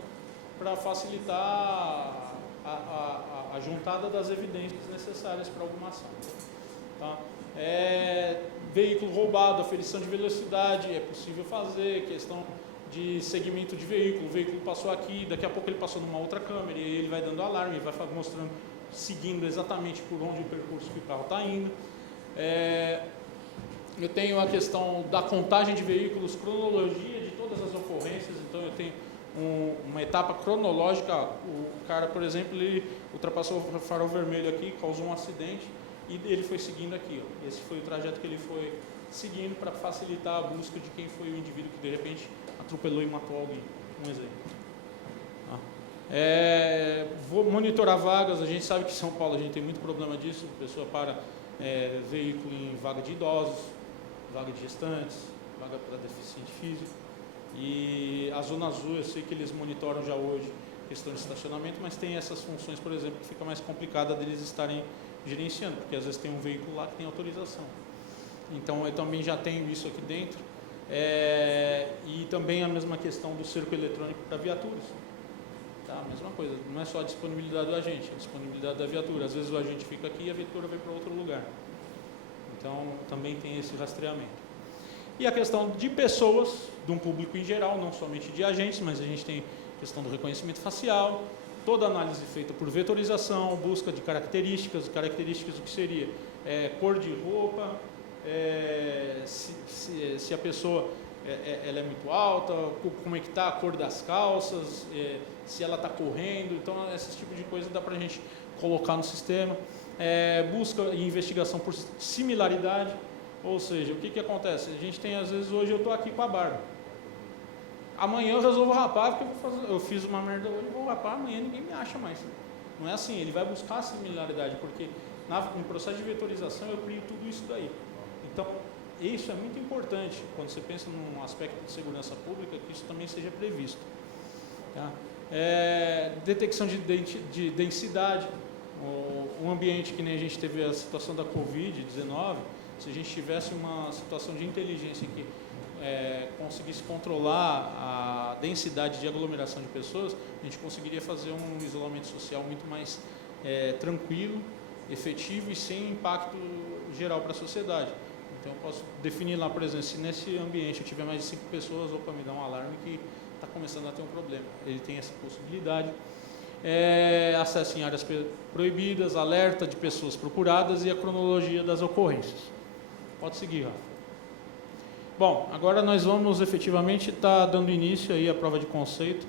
para facilitar a juntada das evidências necessárias para alguma ação. Tá? Veículo roubado, aferição de velocidade, é possível fazer, questão de segmento de veículo, o veículo passou aqui, daqui a pouco ele passou numa outra câmera, e aí ele vai dando alarme, vai mostrando, seguindo exatamente por onde o percurso que o carro está indo. Eu tenho a questão da contagem de veículos, cronologia de todas as ocorrências, então eu tenho uma etapa cronológica. O cara, por exemplo, ele ultrapassou o farol vermelho aqui, causou um acidente, e ele foi seguindo aqui. Ó. Esse foi o trajeto que ele foi seguindo para facilitar a busca de quem foi o indivíduo que de repente atropelou e matou alguém. Um exemplo. Vou monitorar vagas. A gente sabe que em São Paulo a gente tem muito problema disso. A pessoa para veículo em vaga de idosos, vaga de gestantes, vaga para deficiente físico. E a Zona Azul, eu sei que eles monitoram já hoje questão de estacionamento, mas tem essas funções, por exemplo, que fica mais complicada deles estarem gerenciando, porque às vezes tem um veículo lá que tem autorização. Então eu também já tenho isso aqui dentro. E também a mesma questão do cerco eletrônico para viaturas. Tá? A mesma coisa, não é só a disponibilidade do agente, a disponibilidade da viatura. Às vezes o agente fica aqui e a viatura vai para outro lugar. Então também tem esse rastreamento. E a questão de pessoas, de um público em geral, não somente de agentes, mas a gente tem a questão do reconhecimento facial, toda análise feita por vetorização, busca de características do que seria cor de roupa, se a pessoa ela é muito alta, como é que está a cor das calças, se ela está correndo. Então, esse tipo de coisa dá para a gente colocar no sistema. Busca e investigação por similaridade, ou seja, o que acontece? A gente tem, às vezes, hoje eu estou aqui com a barba. Amanhã eu resolvo rapar, porque eu fiz uma merda hoje, vou rapar, amanhã ninguém me acha mais. Não é assim, ele vai buscar a similaridade, porque no processo de vetorização eu crio tudo isso daí. Então, isso é muito importante, quando você pensa num aspecto de segurança pública, que isso também seja previsto. Tá? Detecção de densidade, um ambiente que nem a gente teve a situação da Covid-19, se a gente tivesse uma situação de inteligência que conseguisse controlar a densidade de aglomeração de pessoas, a gente conseguiria fazer um isolamento social muito mais tranquilo, efetivo e sem impacto geral para a sociedade. Então eu posso definir lá, por exemplo, se nesse ambiente eu tiver mais de 5 pessoas, opa, me dá um alarme que está começando a ter um problema. Ele tem essa possibilidade. Acesso em áreas proibidas, alerta de pessoas procuradas e a cronologia das ocorrências. Pode seguir, Rafa. Bom, agora nós vamos efetivamente estar dando início aí à prova de conceito.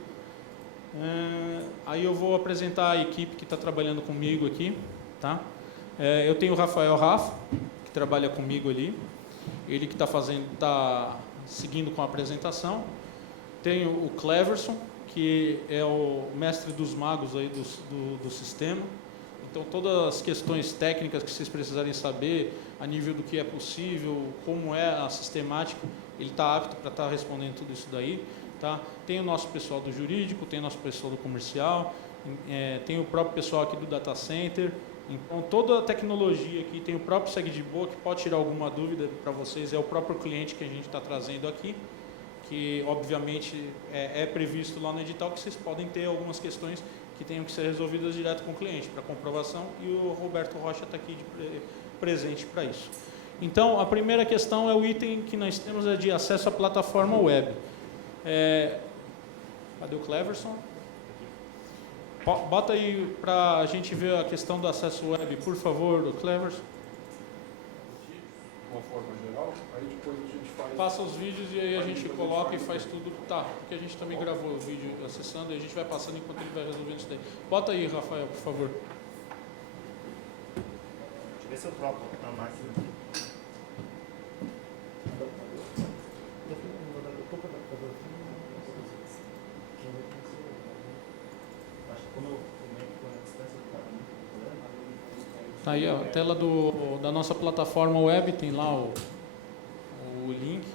Aí eu vou apresentar a equipe que está trabalhando comigo aqui. Tá? Eu tenho o Rafael Rafa, que trabalha comigo ali. Ele que está seguindo com a apresentação. Tenho o Cleverson, que é o mestre dos magos aí do sistema. Então, todas as questões técnicas que vocês precisarem saber, a nível do que é possível, como é a sistemática, ele está apto para estar respondendo tudo isso daí. Tá? Tem o nosso pessoal do jurídico, tem o nosso pessoal do comercial, tem o próprio pessoal aqui do data center. Então, toda a tecnologia aqui, tem o próprio SegDeboa, que pode tirar alguma dúvida para vocês, é o próprio cliente que a gente está trazendo aqui, que obviamente é previsto lá no edital que vocês podem ter algumas questões que tenham que ser resolvidas direto com o cliente, para comprovação, e o Roberto Rocha está aqui presente para isso. Então, a primeira questão é o item que nós temos é de acesso à plataforma web. Cadê o Cleverson? Bota aí para a gente ver a questão do acesso web, por favor, do Cleverson. De uma forma geral, aí depois a gente faz... Passa os vídeos e aí a gente coloca e faz tudo. Tá, porque a gente também gravou o vídeo acessando e a gente vai passando enquanto ele vai resolvendo isso daí. Bota aí, Rafael, por favor. Deixa eu ver se eu troco a máquina aqui. Acho que como eu comento com a distância do caminho, Tá aí, ó, a tela da nossa plataforma web, tem lá o link.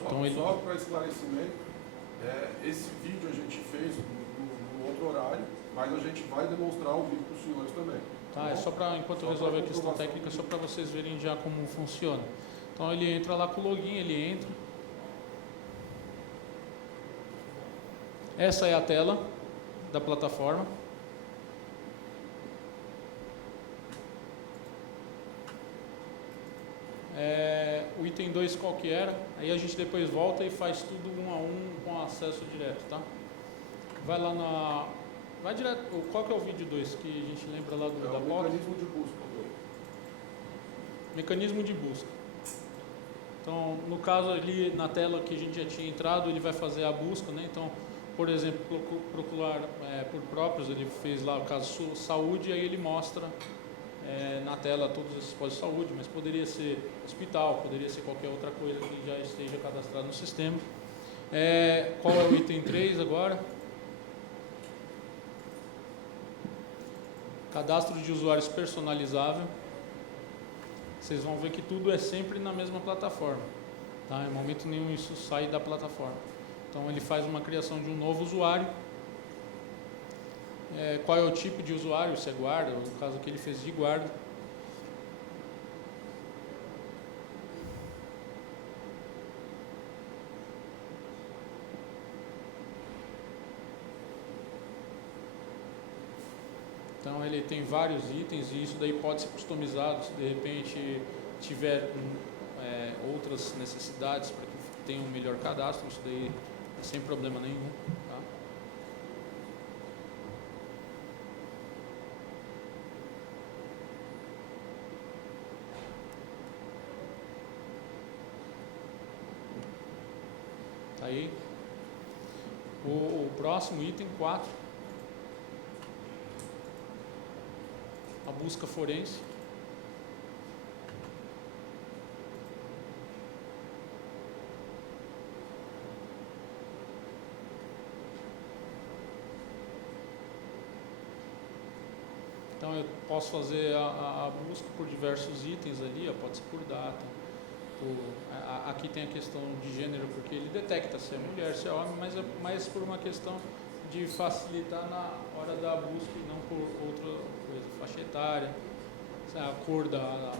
Então, Só para esclarecimento, esse vídeo a gente fez no outro horário, mas a gente vai demonstrar o vídeo para os senhores também. Tá, é só para, enquanto eu resolver a questão técnica, só para vocês verem já como funciona. Então ele entra lá com o login, ele entra. Essa é a tela da plataforma. O item 2 qual que era? Aí a gente depois volta e faz tudo um a um com acesso direto, tá? Vai lá na... Vai direto. Qual que é o vídeo 2 que a gente lembra lá da pauta? Mecanismo de busca. Mecanismo de busca. Então, no caso ali na tela que a gente já tinha entrado, ele vai fazer a busca, né? Então, por exemplo, procurar por próprios, ele fez lá o caso saúde, aí ele mostra na tela todos esses postos de saúde, mas poderia ser hospital, poderia ser qualquer outra coisa que já esteja cadastrado no sistema. Qual é o item 3 agora? Cadastro de usuários personalizável. Vocês vão ver que tudo é sempre na mesma plataforma. Tá? Em momento nenhum isso sai da plataforma. Então ele faz uma criação de um novo usuário. Qual é o tipo de usuário? Se é guarda, no caso aqui ele fez de guarda. Então ele tem vários itens e isso daí pode ser customizado se de repente tiver outras necessidades para que tenha um melhor cadastro, isso daí sem problema nenhum. Tá? Tá aí. O próximo item 4. A busca forense. Então eu posso fazer a busca por diversos itens ali, pode ser por data. Aqui tem a questão de gênero, porque ele detecta se é mulher, se é homem, mas é mais por uma questão de facilitar na hora da busca e não por outra coisa, faixa etária, a cor da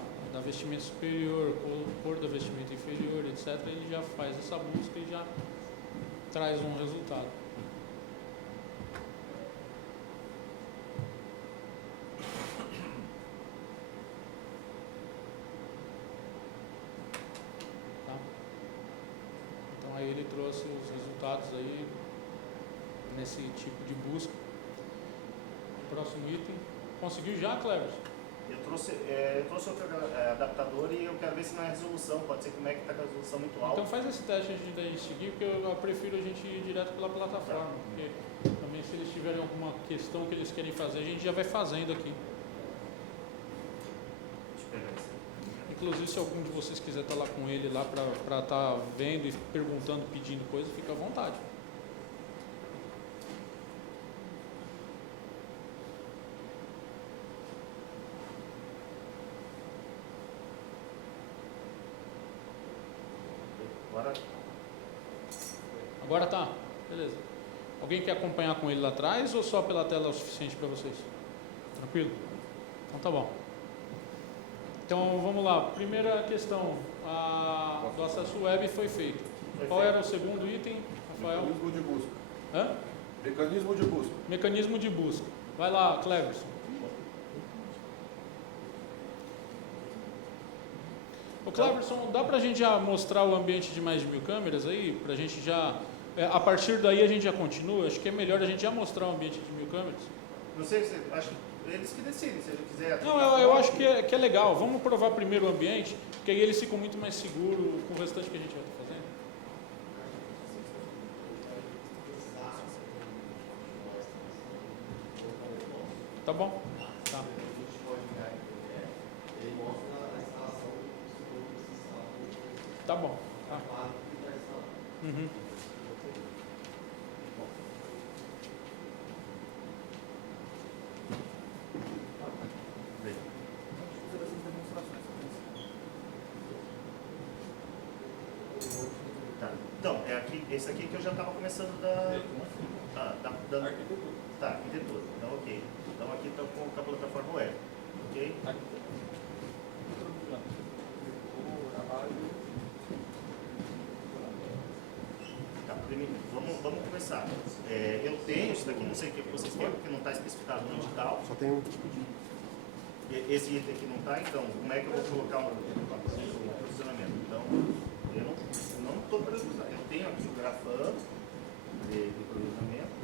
vestimenta superior, cor da vestimenta inferior, etc. Ele já faz essa busca e já traz um resultado. Tá? Então aí ele trouxe os resultados aí nesse tipo de busca. Próximo item. Conseguiu já, Cleber? Eu trouxe outro adaptador e eu quero ver se na resolução, pode ser como é que está com a resolução muito alta. Então faz esse teste de daí seguir, porque eu prefiro a gente ir direto pela plataforma, porque também se eles tiverem alguma questão que eles querem fazer, a gente já vai fazendo aqui. Deixa eu pegar isso. Inclusive, se algum de vocês quiser estar lá com ele lá para estar vendo e perguntando, pedindo coisa, fica à vontade. Agora tá? Beleza. Alguém quer acompanhar com ele lá atrás ou só pela tela é o suficiente para vocês? Tranquilo? Então tá bom. Então vamos lá. Primeira questão. Do acesso web foi feito. Qual era o segundo item, Rafael? Mecanismo de busca. Hã? Mecanismo de busca. Mecanismo de busca. Vai lá, Cleverson. Ô Cleverson, dá pra gente já mostrar o ambiente de mais de 1000 câmeras aí? Pra gente já... a partir daí a gente já continua? Acho que é melhor a gente já mostrar o ambiente de 1000 câmeras. Não sei, acho que eles que decidem, se ele quiser. Não, eu acho que é legal. Vamos provar primeiro o ambiente, porque aí eles ficam muito mais seguros com o restante que a gente vai estar fazendo. Tá bom? Tá. Tá bom. Tá. Uhum. Tá. Então, esse aqui que eu já estava começando da arquitetura. Tá, arquitetura. Então, ok. Então aqui está com a plataforma web. Ok? Tá, primeiro, vamos começar. Eu tenho isso daqui, não sei o que vocês querem, porque não está especificado no edital. Só tem um. Esse item aqui não está, então como é que eu vou colocar um posicionamento? Então, eu não estou priorizando. Eu tenho aqui o grafando de priorizamento.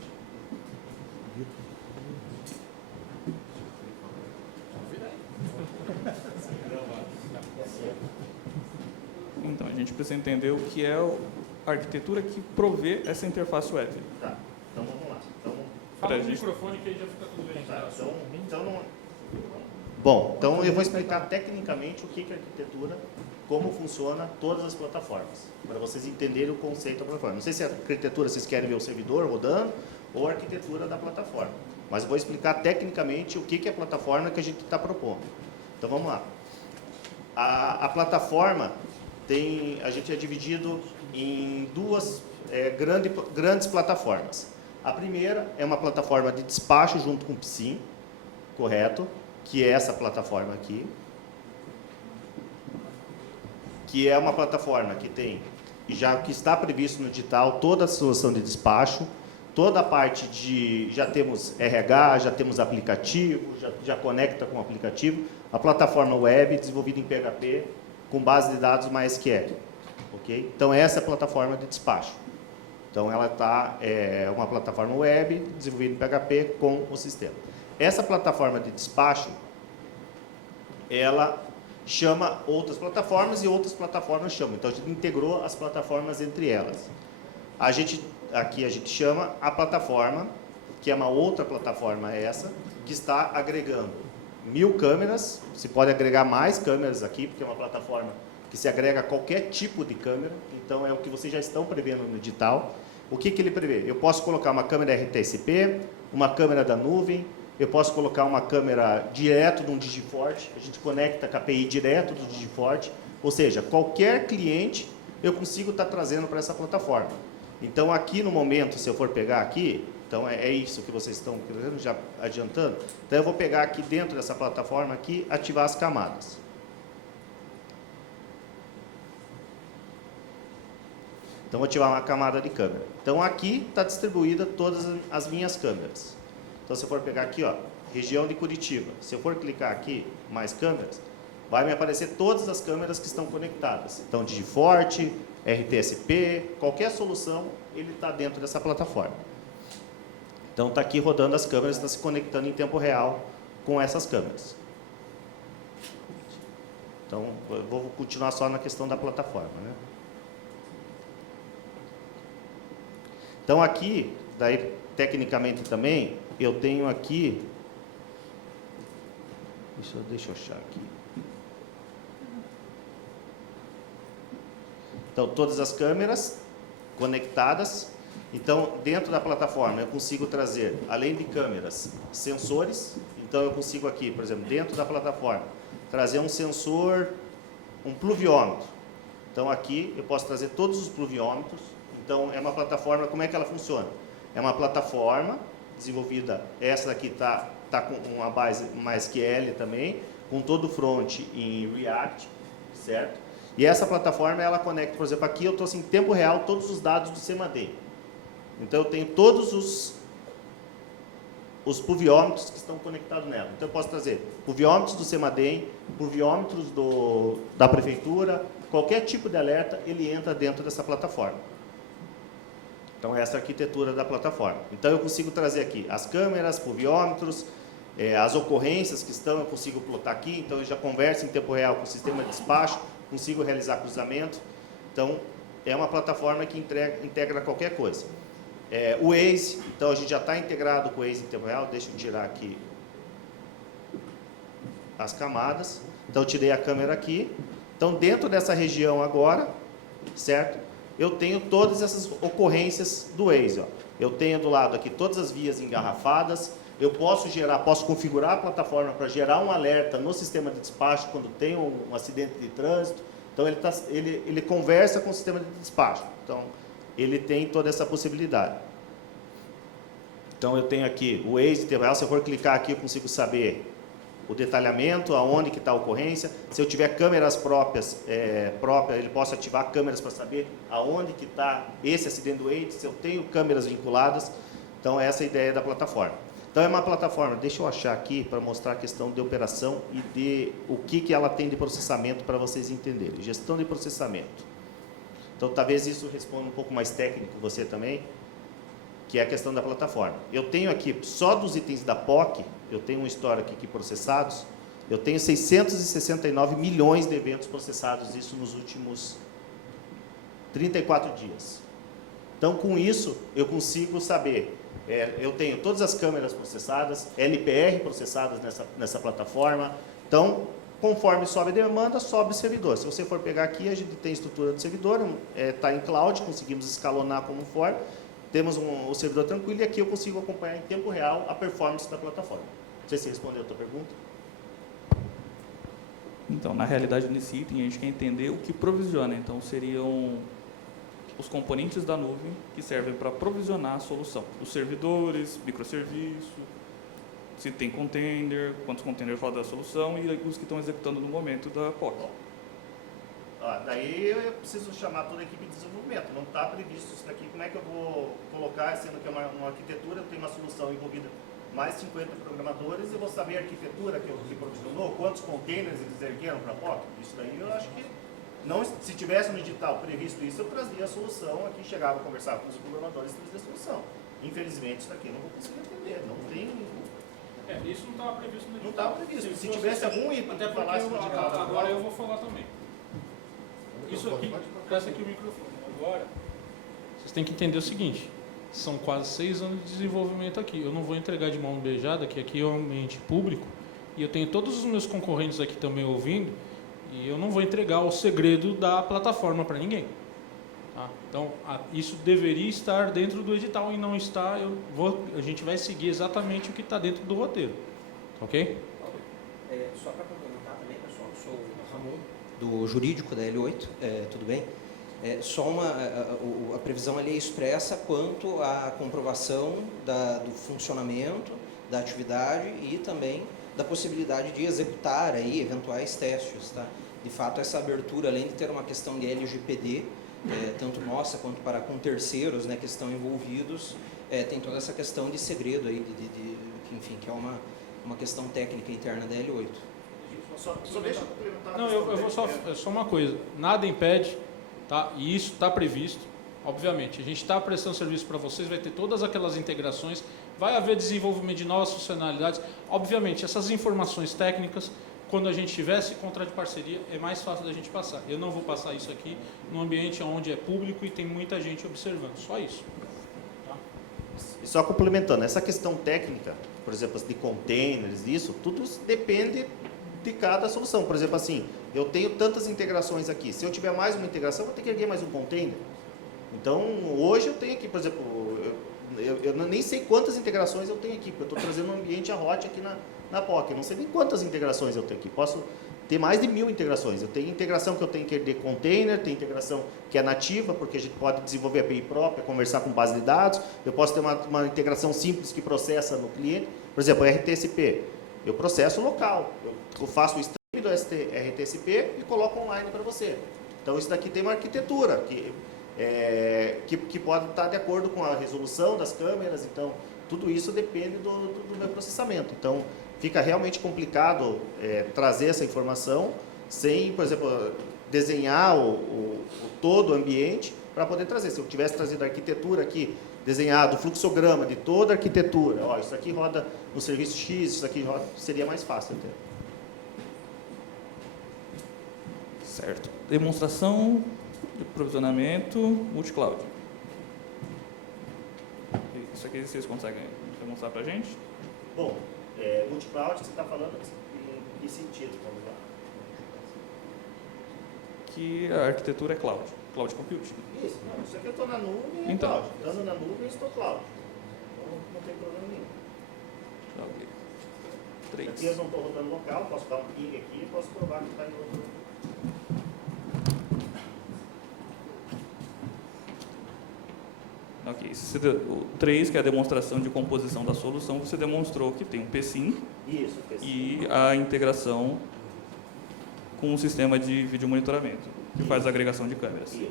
Então, a gente precisa entender o que é a arquitetura que provê essa interface web. Tá, então vamos lá. Então, Fala no microfone que aí já fica tudo bem. tá, então não... Bom, então eu vou explicar tecnicamente o que é arquitetura, como funciona todas as plataformas, para vocês entenderem o conceito da plataforma. Não sei se a arquitetura vocês querem ver o servidor rodando ou a arquitetura da plataforma, mas eu vou explicar tecnicamente o que é a plataforma que a gente está propondo. Então vamos lá. A plataforma a gente é dividido em duas grandes plataformas. A primeira é uma plataforma de despacho junto com o PSIM, correto? Que é essa plataforma aqui, que é uma plataforma que tem, que está previsto no edital, toda a solução de despacho, toda a parte de, já temos RH, já temos aplicativo, já conecta com o aplicativo, a plataforma web desenvolvida em PHP, com base de dados MySQL, ok? Então essa é a plataforma de despacho. Então ela é uma plataforma web desenvolvida em PHP com o sistema. Essa plataforma de despacho, ela chama outras plataformas e outras plataformas chamam. Então, a gente integrou as plataformas entre elas. Aqui a gente chama a plataforma, que é uma outra plataforma essa, que está agregando 1000 câmeras. Se pode agregar mais câmeras aqui, porque é uma plataforma que se agrega a qualquer tipo de câmera. Então, é o que vocês já estão prevendo no edital. O que ele prevê? Eu posso colocar uma câmera RTSP, uma câmera da nuvem, eu posso colocar uma câmera direto de um Digiforte, a gente conecta a KPI direto do Digiforte, ou seja, qualquer cliente eu consigo estar trazendo para essa plataforma. Então aqui no momento, se eu for pegar aqui, então é isso que vocês estão já adiantando, então eu vou pegar aqui dentro dessa plataforma aqui, ativar as camadas. Então vou ativar uma camada de câmera. Então aqui está distribuída todas as minhas câmeras. Então, se eu for pegar aqui, ó, região de Curitiba, se eu for clicar aqui, mais câmeras, vai me aparecer todas as câmeras que estão conectadas. Então, Digiforte, RTSP, qualquer solução, ele está dentro dessa plataforma. Então, está aqui rodando as câmeras, está se conectando em tempo real com essas câmeras. Então, eu vou continuar só na questão da plataforma, né? Então, aqui, daí, tecnicamente também, eu tenho aqui, deixa eu achar aqui. Então, todas as câmeras conectadas. Então, dentro da plataforma, eu consigo trazer, além de câmeras, sensores. Então, eu consigo aqui, por exemplo, dentro da plataforma, trazer um sensor, um pluviômetro. Então, aqui eu posso trazer todos os pluviômetros. Então, é uma plataforma, como é que ela funciona? É uma plataforma desenvolvida, essa daqui tá com uma base MySQL também, com todo o front em React, certo? E essa plataforma, ela conecta, por exemplo, aqui eu trouxe em tempo real todos os dados do CMAD. Então, eu tenho todos os pluviômetros que estão conectados nela. Então, eu posso trazer pluviômetros do CMAD, pluviômetros da prefeitura, qualquer tipo de alerta, ele entra dentro dessa plataforma. Então, essa é a arquitetura da plataforma. Então, eu consigo trazer aqui as câmeras, pluviômetros, as ocorrências que estão, eu consigo plotar aqui. Então, eu já converso em tempo real com o sistema de despacho, consigo realizar cruzamento. Então, é uma plataforma que integra qualquer coisa. O Waze, então a gente já está integrado com o Waze em tempo real. Deixa eu tirar aqui as camadas. Então, eu tirei a câmera aqui. Então, dentro dessa região agora, certo? Eu tenho todas essas ocorrências do Waze. Ó. Eu tenho do lado aqui todas as vias engarrafadas. Eu posso configurar a plataforma para gerar um alerta no sistema de despacho quando tem um acidente de trânsito. Então, ele conversa com o sistema de despacho. Então, ele tem toda essa possibilidade. Então, eu tenho aqui o Waze, se eu for clicar aqui, eu consigo saber o detalhamento, aonde que está a ocorrência. Se eu tiver câmeras próprias, ele posso ativar câmeras para saber aonde que está esse acidente doente, se eu tenho câmeras vinculadas. Então, essa é a ideia da plataforma. Então, é uma plataforma, deixa eu achar aqui para mostrar a questão de operação e de o que ela tem de processamento para vocês entenderem. Gestão de processamento. Então, talvez isso responda um pouco mais técnico você também, que é a questão da plataforma. Eu tenho aqui, só dos itens da POC, eu tenho um histórico aqui processados, eu tenho 669 milhões de eventos processados, isso nos últimos 34 dias. Então, com isso, eu consigo saber, eu tenho todas as câmeras processadas, LPR processadas nessa plataforma. Então, conforme sobe a demanda, sobe o servidor. Se você for pegar aqui, a gente tem estrutura do servidor, está em cloud, conseguimos escalonar como for, temos o servidor tranquilo, e aqui eu consigo acompanhar em tempo real a performance da plataforma. Não sei se respondeu a tua pergunta. Então, na realidade, nesse item, a gente quer entender o que provisiona. Então, seriam os componentes da nuvem que servem para provisionar a solução. Os servidores, microserviço, se tem container, quantos containers rodam a solução e os que estão executando no momento da POC. Daí eu preciso chamar toda a equipe de desenvolvimento. Não está previsto isso daqui. Como é que eu vou colocar, sendo que é uma arquitetura, eu tenho uma solução envolvida mais 50 programadores, e vou saber a arquitetura que provisionou, quantos containers eles ergueram para a POC. Isso daí eu acho que, não, se tivesse no edital previsto isso, eu trazia a solução aqui, chegava a conversar com os programadores e trazia a solução. Infelizmente, isso daqui eu não vou conseguir entender. Não tem... Isso não estava previsto no edital. Não estava previsto. Se tivesse algum item até que porque falasse no edital, agora eu vou falar também. Isso aqui, presta aqui o microfone. Agora, vocês têm que entender o seguinte, são quase 6 anos de desenvolvimento aqui. Eu não vou entregar de mão beijada, que aqui é um ambiente público, e eu tenho todos os meus concorrentes aqui também ouvindo, e eu não vou entregar o segredo da plataforma para ninguém. Tá? Então, isso deveria estar dentro do edital, e não está. A gente vai seguir exatamente o que está dentro do roteiro. Ok? Só para complementar também, pessoal, eu sou o Ramon, do jurídico da L8, tudo bem? A previsão ali é expressa quanto à comprovação do funcionamento da atividade e também da possibilidade de executar aí eventuais testes, tá? De fato, essa abertura, além de ter uma questão de LGPD, tanto nossa quanto com terceiros, né, que estão envolvidos, tem toda essa questão de segredo aí, enfim, que é uma questão técnica interna da L8. Só deixa eu complementar. Não, eu vou só uma coisa, nada impede, tá? E isso está previsto, obviamente, a gente está prestando serviço para vocês, vai ter todas aquelas integrações, vai haver desenvolvimento de novas funcionalidades, obviamente, essas informações técnicas, quando a gente tiver esse contrato de parceria, é mais fácil da gente passar. Eu não vou passar isso aqui num ambiente onde é público e tem muita gente observando, só isso. Tá? E só complementando, essa questão técnica, por exemplo, de containers, isso, tudo depende de cada solução. Por exemplo, assim, eu tenho tantas integrações aqui, se eu tiver mais uma integração, eu vou ter que erguer mais um container. Então, hoje eu tenho aqui, por exemplo, eu nem sei quantas integrações eu tenho aqui, porque eu estou trazendo um ambiente a hot aqui na POC, eu não sei nem quantas integrações eu tenho aqui. Posso ter mais de 1000 integrações. Eu tenho integração que eu tenho que de container, tem integração que é nativa, porque a gente pode desenvolver API própria, conversar com base de dados. Eu posso ter uma integração simples que processa no cliente. Por exemplo, RTSP. Eu processo local. Eu faço o stream do RTSP e coloco online para você. Então, isso daqui tem uma arquitetura que pode estar de acordo com a resolução das câmeras. Então, tudo isso depende do meu processamento. Então, fica realmente complicado trazer essa informação sem, por exemplo, desenhar todo o ambiente para poder trazer. Se eu tivesse trazido a arquitetura aqui, desenhado o fluxograma de toda a arquitetura, ó, isso aqui roda no serviço X, isso aqui roda, seria mais fácil até. Certo. Demonstração de provisionamento multi-cloud. Isso aqui vocês conseguem demonstrar para a gente? Bom, multi-cloud, você está falando em que sentido? Vamos lá. Que a arquitetura é cloud computing. Isso, não, isso aqui eu estou na nuvem, Então. cloud. Estando na nuvem, eu estou cloud. Então, não tem problema nenhum. Ok. Aqui eu não estou rodando local, posso dar um ping aqui e posso provar que está em outro. Ok. O 3, que é a demonstração de composição da solução, você demonstrou que tem um PSIM Isso, e a integração com o sistema de vídeo monitoramento, que faz a agregação de câmeras. Isso.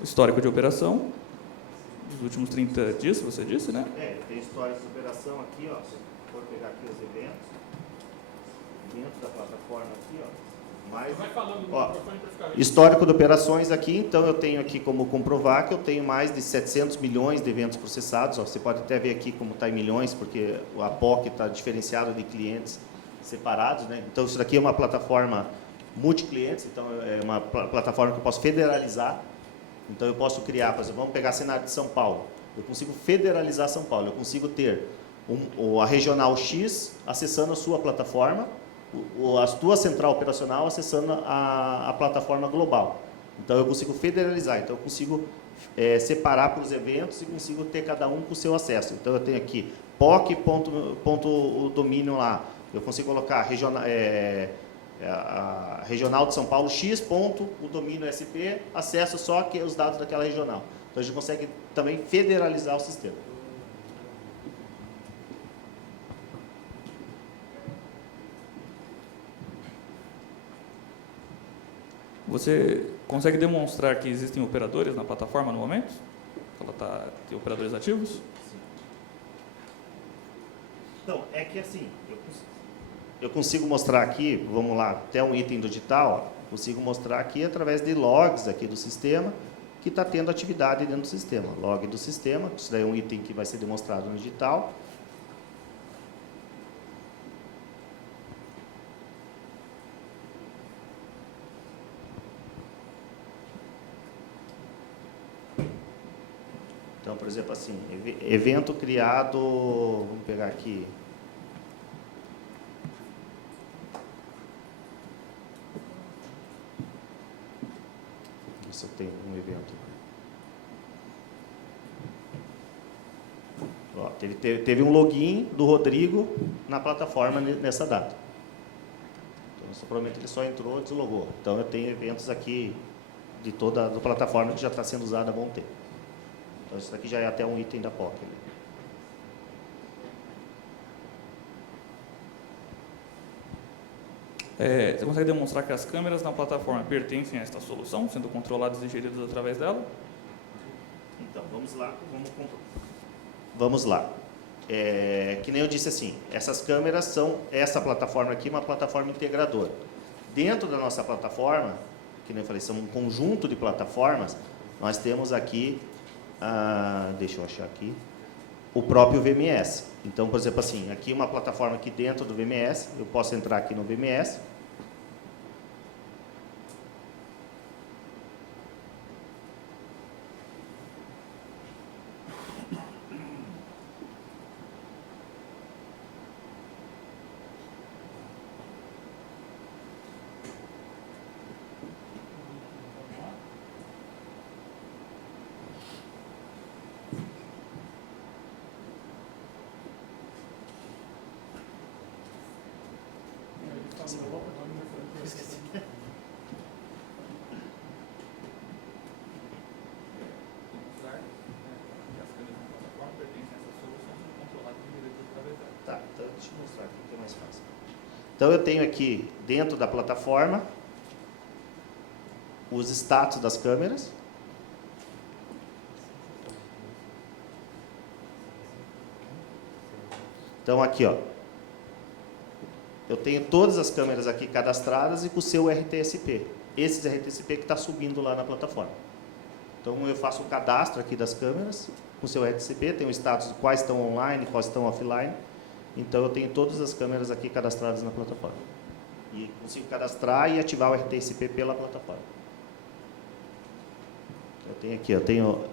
O histórico de operação dos últimos 30 dias, você disse, né? Tem histórias de operação aqui, ó. Se for pegar aqui os eventos, dentro da plataforma aqui, ó. Vai falando do ó, microfone para ficar... Histórico de operações aqui, então eu tenho aqui como comprovar que eu tenho mais de 700 milhões de eventos processados. Ó, você pode até ver aqui como está em milhões, porque a POC está diferenciada de clientes separados, né? Então isso daqui é uma plataforma multi-clientes, então é uma plataforma que eu posso federalizar. Então eu posso criar, por exemplo, vamos pegar a cenário de São Paulo. Eu consigo federalizar São Paulo, eu consigo ter a regional X acessando a sua plataforma, a tua central operacional acessando a plataforma global. Então eu consigo federalizar, então eu consigo separar para os eventos e consigo ter cada um com o seu acesso. Então eu tenho aqui POC, o domínio lá, eu consigo colocar a regional de São Paulo X, o domínio SP, acesso só que os dados daquela regional. Então a gente consegue também federalizar o sistema. Você consegue demonstrar que existem operadores na plataforma no momento? Ela tem operadores ativos? Então, é que assim, eu consigo mostrar aqui, vamos lá, até um item do digital, consigo mostrar aqui através de logs aqui do sistema, que está tendo atividade dentro do sistema. Log do sistema, isso daí é um item que vai ser demonstrado no digital. Então, por exemplo, assim, evento criado, vamos pegar aqui. Se eu tenho um evento. Ó, teve um login do Rodrigo na plataforma nessa data. Então, provavelmente ele só entrou e deslogou. Então, eu tenho eventos aqui de toda a plataforma que já está sendo usada há bom tempo. Então, isso aqui já é até um item da POC. Você consegue demonstrar que as câmeras na plataforma pertencem a esta solução, sendo controladas e geridas através dela? Então, vamos lá. Vamos lá. Que nem eu disse assim, essas câmeras são, essa plataforma aqui, uma plataforma integradora. Dentro da nossa plataforma, que nem eu falei, são um conjunto de plataformas, nós temos aqui, deixa eu achar aqui, o próprio VMS. Então, por exemplo, assim, aqui uma plataforma aqui dentro do VMS, eu posso entrar aqui no VMS. Tá, então deixa eu mostrar aqui que é mais fácil. Então eu tenho aqui dentro da plataforma os status das câmeras. Então aqui, ó, eu tenho todas as câmeras aqui cadastradas e com o seu RTSP. Esses RTSP que está subindo lá na plataforma. Então eu faço o cadastro aqui das câmeras com o seu RTSP, tem o status de quais estão online, quais estão offline. Então eu tenho todas as câmeras aqui cadastradas na plataforma. E consigo cadastrar e ativar o RTSP pela plataforma. Eu tenho aqui, eu tenho...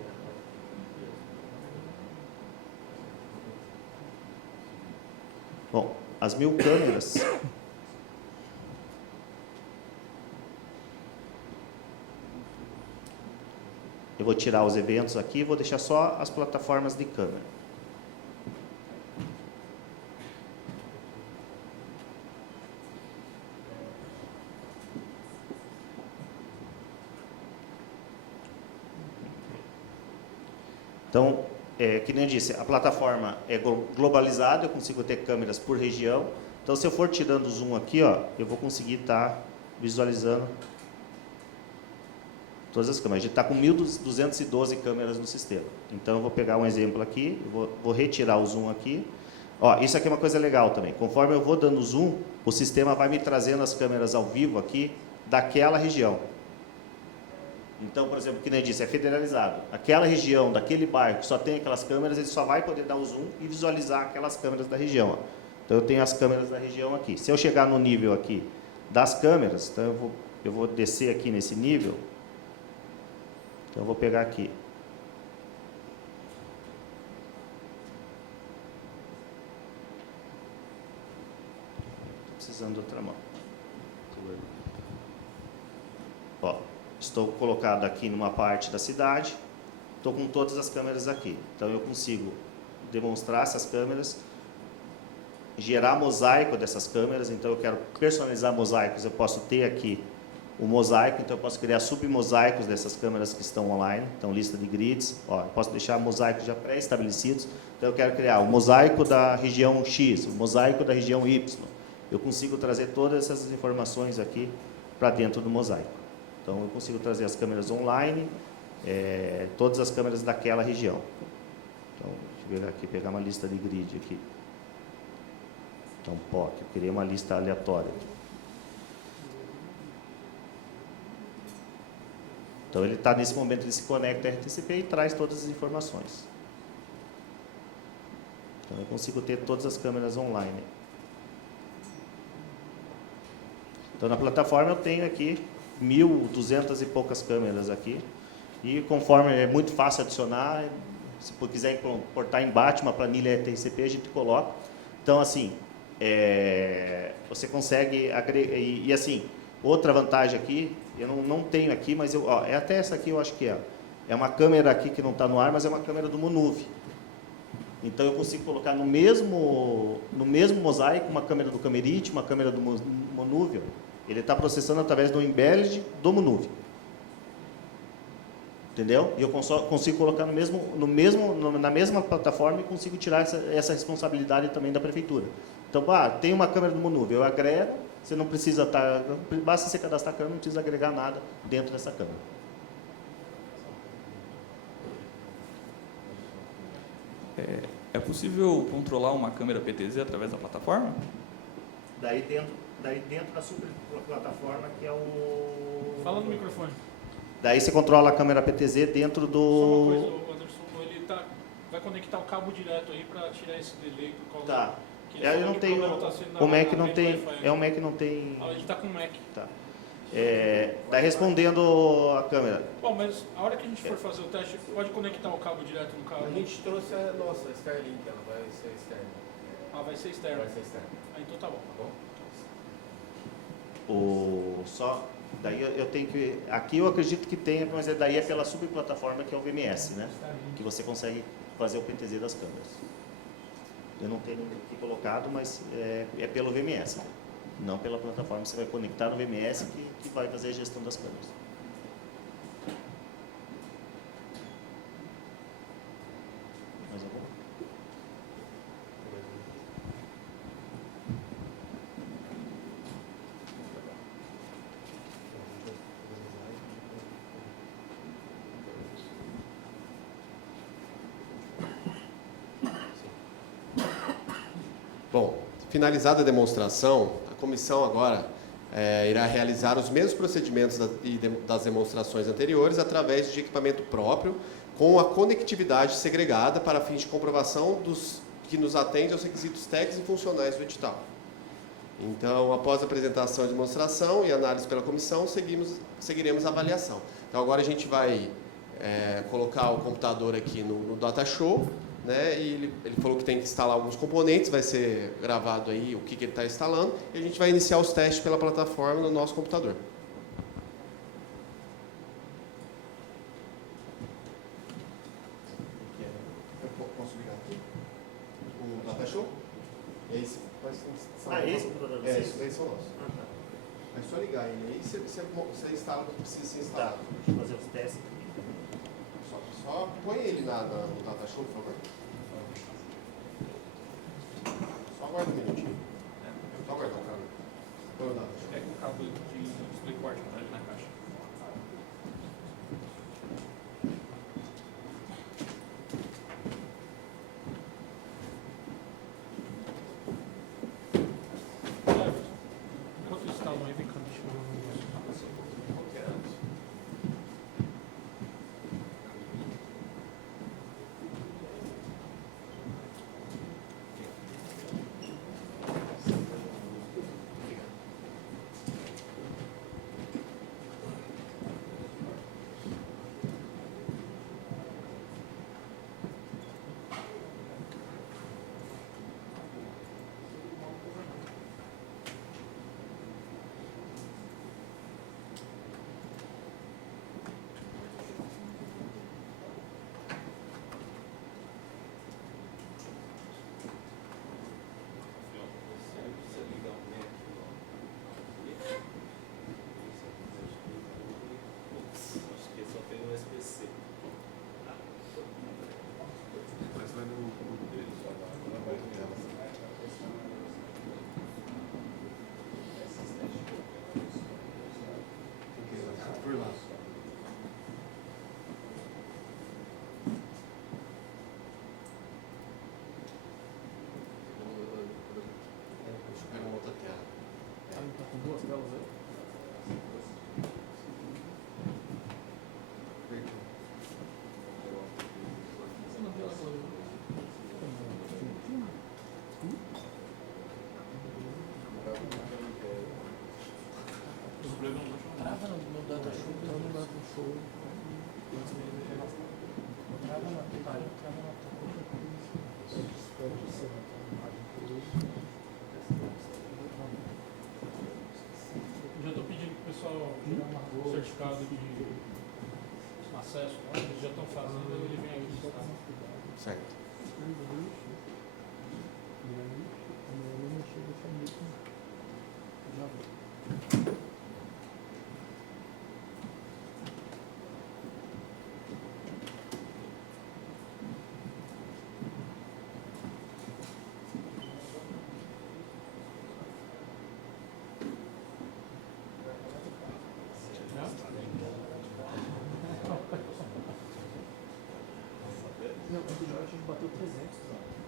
Bom, as 1000 câmeras... Eu vou tirar os eventos aqui e vou deixar só as plataformas de câmera. Então, que nem eu disse, a plataforma é globalizada, eu consigo ter câmeras por região. Então, se eu for tirando o zoom aqui, ó, eu vou conseguir estar visualizando todas as câmeras. A gente está com 1.212 câmeras no sistema. Então, eu vou pegar um exemplo aqui, vou retirar o zoom aqui. Ó, isso aqui é uma coisa legal também. Conforme eu vou dando zoom, o sistema vai me trazendo as câmeras ao vivo aqui daquela região. Então, por exemplo, que nem eu disse, é federalizado. Aquela região, daquele bairro que só tem aquelas câmeras, ele só vai poder dar o zoom e visualizar aquelas câmeras da região. Ó. Então, eu tenho as câmeras da região aqui. Se eu chegar no nível aqui das câmeras, então eu vou descer aqui nesse nível. Então, eu vou pegar aqui. Estou precisando de outra mão. Ó, estou colocado aqui numa parte da cidade. Estou com todas as câmeras aqui. Então, eu consigo demonstrar essas câmeras, gerar mosaico dessas câmeras. Então, eu quero personalizar mosaicos. Eu posso ter aqui o mosaico, então eu posso criar submosaicos dessas câmeras que estão online, então lista de grids, ó, eu posso deixar mosaicos já pré-estabelecidos, então eu quero criar o mosaico da região X, o mosaico da região Y, eu consigo trazer todas essas informações aqui para dentro do mosaico, então eu consigo trazer as câmeras online, todas as câmeras daquela região, então deixa eu ver aqui, pegar uma lista de grid aqui, então POC, eu criei uma lista aleatória. Então, ele está nesse momento, ele se conecta ao RTCP e traz todas as informações. Então, eu consigo ter todas as câmeras online. Então, na plataforma eu tenho aqui 1.200 e poucas câmeras aqui. E conforme é muito fácil adicionar, se quiser importar embaixo uma planilha RTCP, a gente coloca. Então, assim, você consegue agregar. E assim, outra vantagem aqui, eu não tenho aqui, mas é até essa aqui eu acho que é uma câmera aqui que não está no ar, mas é uma câmera do Monuve. Então eu consigo colocar no mesmo mosaico uma câmera do Camerite, uma câmera do Monuve. Ele está processando através do embed do Monuve. Entendeu? E eu consigo colocar na mesma plataforma e consigo tirar essa responsabilidade também da prefeitura. Então, tem uma câmera do Monuve, eu agrego. Você não precisa basta você cadastrar a câmera, não precisa agregar nada dentro dessa câmera. É possível controlar uma câmera PTZ através da plataforma? Daí dentro da subplataforma que é o... Fala no microfone. Daí você controla a câmera PTZ dentro do... Só uma coisa, Anderson, ele vai conectar o cabo direto aí para tirar esse delay por causa Tá. Eu não tenho... O Mac não tem... o Mac não tem... Ele está com o Mac. Tá. Daí respondendo a câmera. Bom, mas a hora que a gente for fazer o teste, pode conectar o cabo direto no cabo? A gente trouxe a nossa Starlink, ela vai ser externa. Ah, vai ser externo. Vai ser externa. Ah, então tá bom. Daí eu tenho que... Aqui eu acredito que tenha, mas daí é pela subplataforma que é o VMS, né? Que você consegue fazer o PTZ das câmeras. Eu não tenho aqui colocado, mas é pelo VMS. Não pela plataforma, você vai conectar no VMS que vai fazer a gestão das câmeras. Mais algum? Bom, finalizada a demonstração, a comissão agora irá realizar os mesmos procedimentos das demonstrações anteriores através de equipamento próprio, com a conectividade segregada para fins de comprovação que nos atende aos requisitos técnicos e funcionais do edital. Então, após a apresentação e demonstração e análise pela comissão, seguiremos a avaliação. Então, agora a gente vai colocar o computador aqui no DataShow, né? E ele falou que tem que instalar alguns componentes, vai ser gravado aí o que ele está instalando, e a gente vai iniciar os testes pela plataforma no nosso computador. Eu posso ligar aqui? O DataShow? Esse Esse computador de vocês? Esse é o nosso. É só ligar ele aí, você instala o que precisa ser Tá, instalado. deixa eu fazer os testes. Só põe ele no DataShow, por favor. Só aguarda um minutinho. Só aguardar o cara. Põe o DataShow. Pega o cabo de DisplayPort, tá ali na caixa. Enquanto instalam aí, vem cá, deixa eu ver um negócio. Mas vai no grupo deles. Por lá. Deixa eu pegar uma outra tela. Ah, ele tá com duas telas aí? Trava no DataShow, trava no DataShow. Trava na trava Já estou pedindo para o pessoal tirar um certificado de acesso, tá? Eles já estão fazendo, ele vem aí. Tá? Certo. Não, o a gente bateu 300, ó.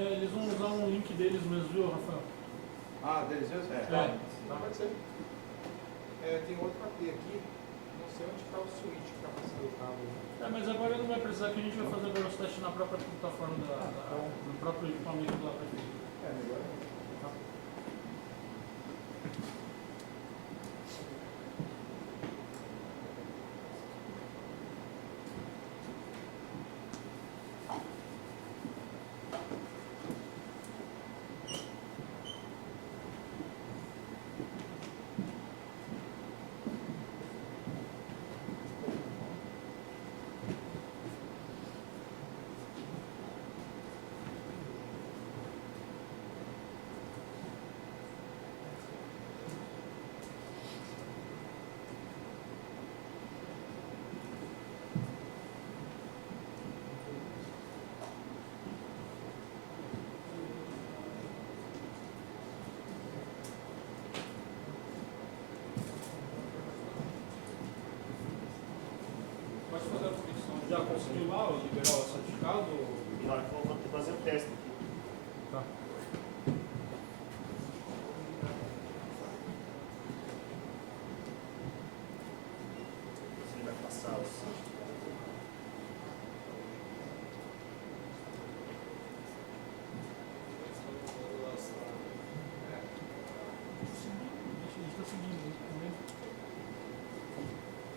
Eles vão usar um link deles mesmo, viu, Rafael? Ah, deles mesmo? É. Tá, pode ser. Tem outro AT aqui, não sei onde está o switch que está passando o cabo. Mas agora não vai precisar, que a gente vai fazer agora os testes na própria plataforma, no próprio equipamento da prefeitura. Melhor. Pode fazer a conexão. Já conseguiu lá liberar o certificado? Na hora que eu vou fazer o teste aqui. Tá. Você vai passar os. A gente está seguindo isso também.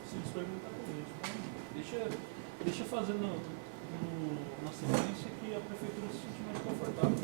Se eles perguntarem pra gente, deixa fazer na sequência que a prefeitura se sente mais confortável.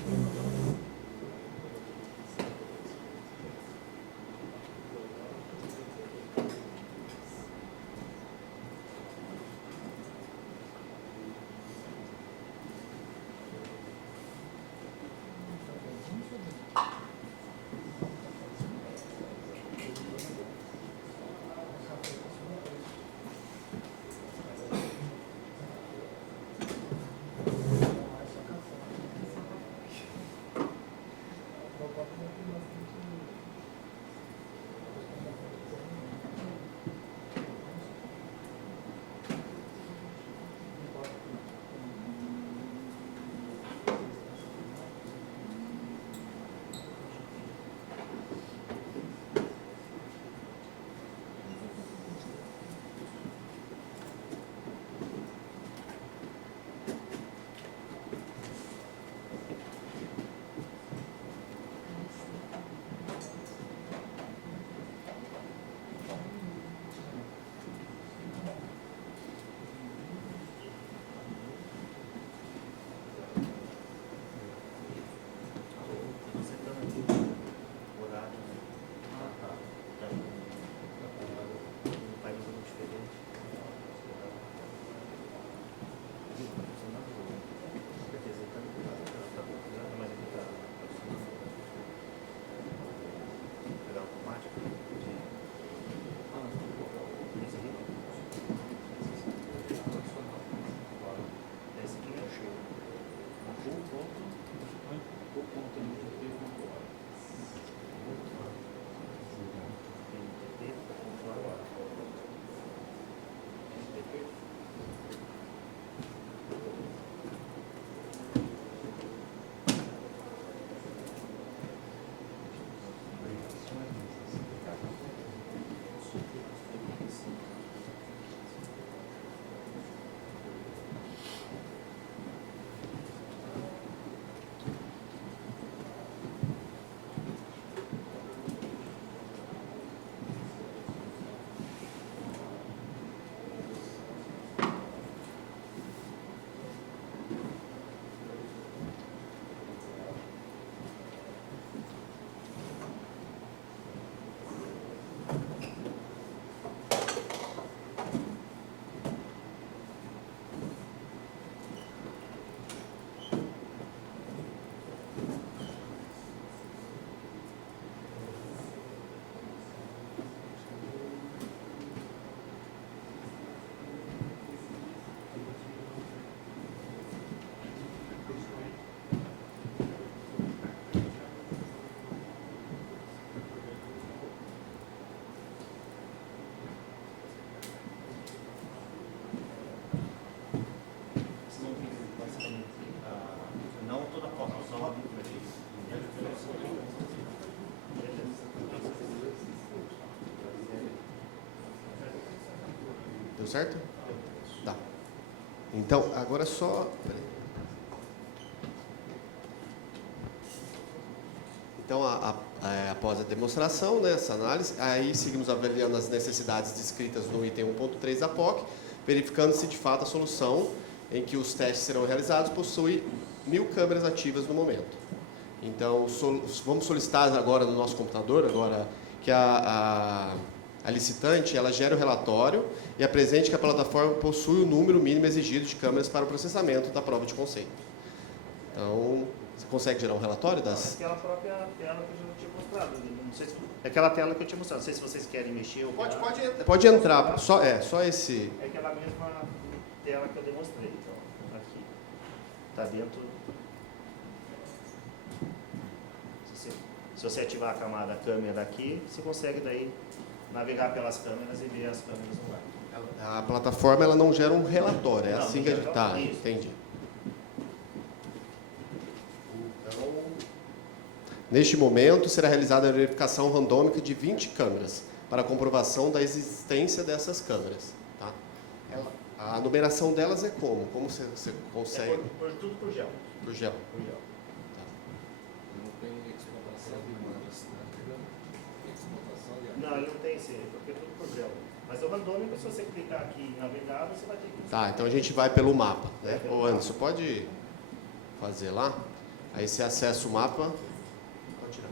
certo? Tá. Então, agora só... peraí. Então, após a demonstração, né, essa análise, aí seguimos avaliando as necessidades descritas no item 1.3 da POC, verificando se de fato a solução em que os testes serão realizados possui 1000 câmeras ativas no momento. Então, vamos solicitar agora no nosso computador, agora que a licitante ela gere o relatório e apresente que a plataforma possui o número mínimo exigido de câmeras para o processamento da prova de conceito. Então, você consegue gerar um relatório das... Aquela própria tela que eu já tinha mostrado. Não sei se... Aquela tela que eu tinha mostrado. Não sei se vocês querem mexer ou... Pode entrar. Só esse... É aquela mesma tela que eu demonstrei. Então, aqui. Está dentro... Se você ativar a camada câmera aqui, você consegue daí navegar pelas câmeras e ver as câmeras no ar. A plataforma ela não gera um relatório, é Não, assim não que a gera gente... Tá, isso. entendi. Então, neste momento, será realizada a verificação randômica de 20 câmeras para comprovação da existência dessas câmeras. Tá? A numeração delas é como? Como você consegue? Tudo por gel. Por gel. Por gel. Não tem explotação de imagens, né? Explotação de Não, ele não tem esse, porque é tudo por gel. Mas o randômico, se você clicar aqui em navegar, você vai ter que... Tá, então a gente vai pelo mapa. Né? Ô Anderson, pode fazer lá? Aí você acessa o mapa. Pode tirar.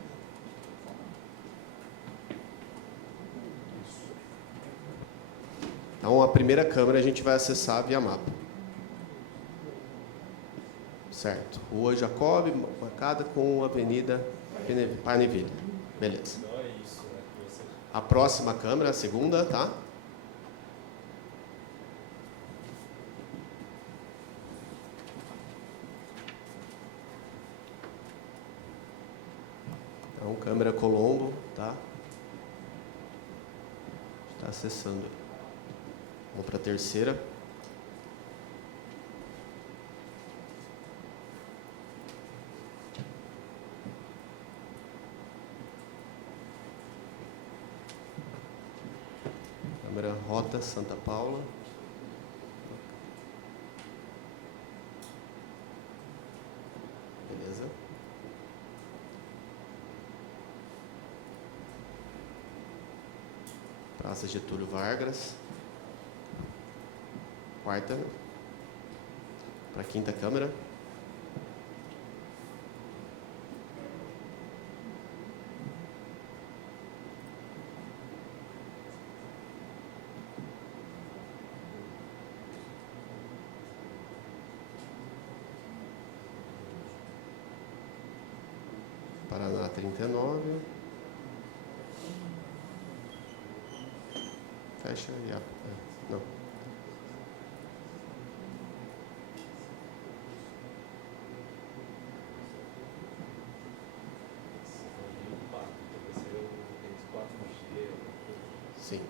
Então a primeira câmera a gente vai acessar via mapa. Certo. Rua Jacob, marcada com Avenida Parneville. Beleza. A próxima câmera, a segunda, tá? Então, câmera Colombo, tá? Está acessando. Vamos para a terceira. Câmera Rota Santa Paula. Beleza. Praça Getúlio Vargas. Quarta. Para a quinta câmera. Paraná 39. Fecha e abre. Não. Sim.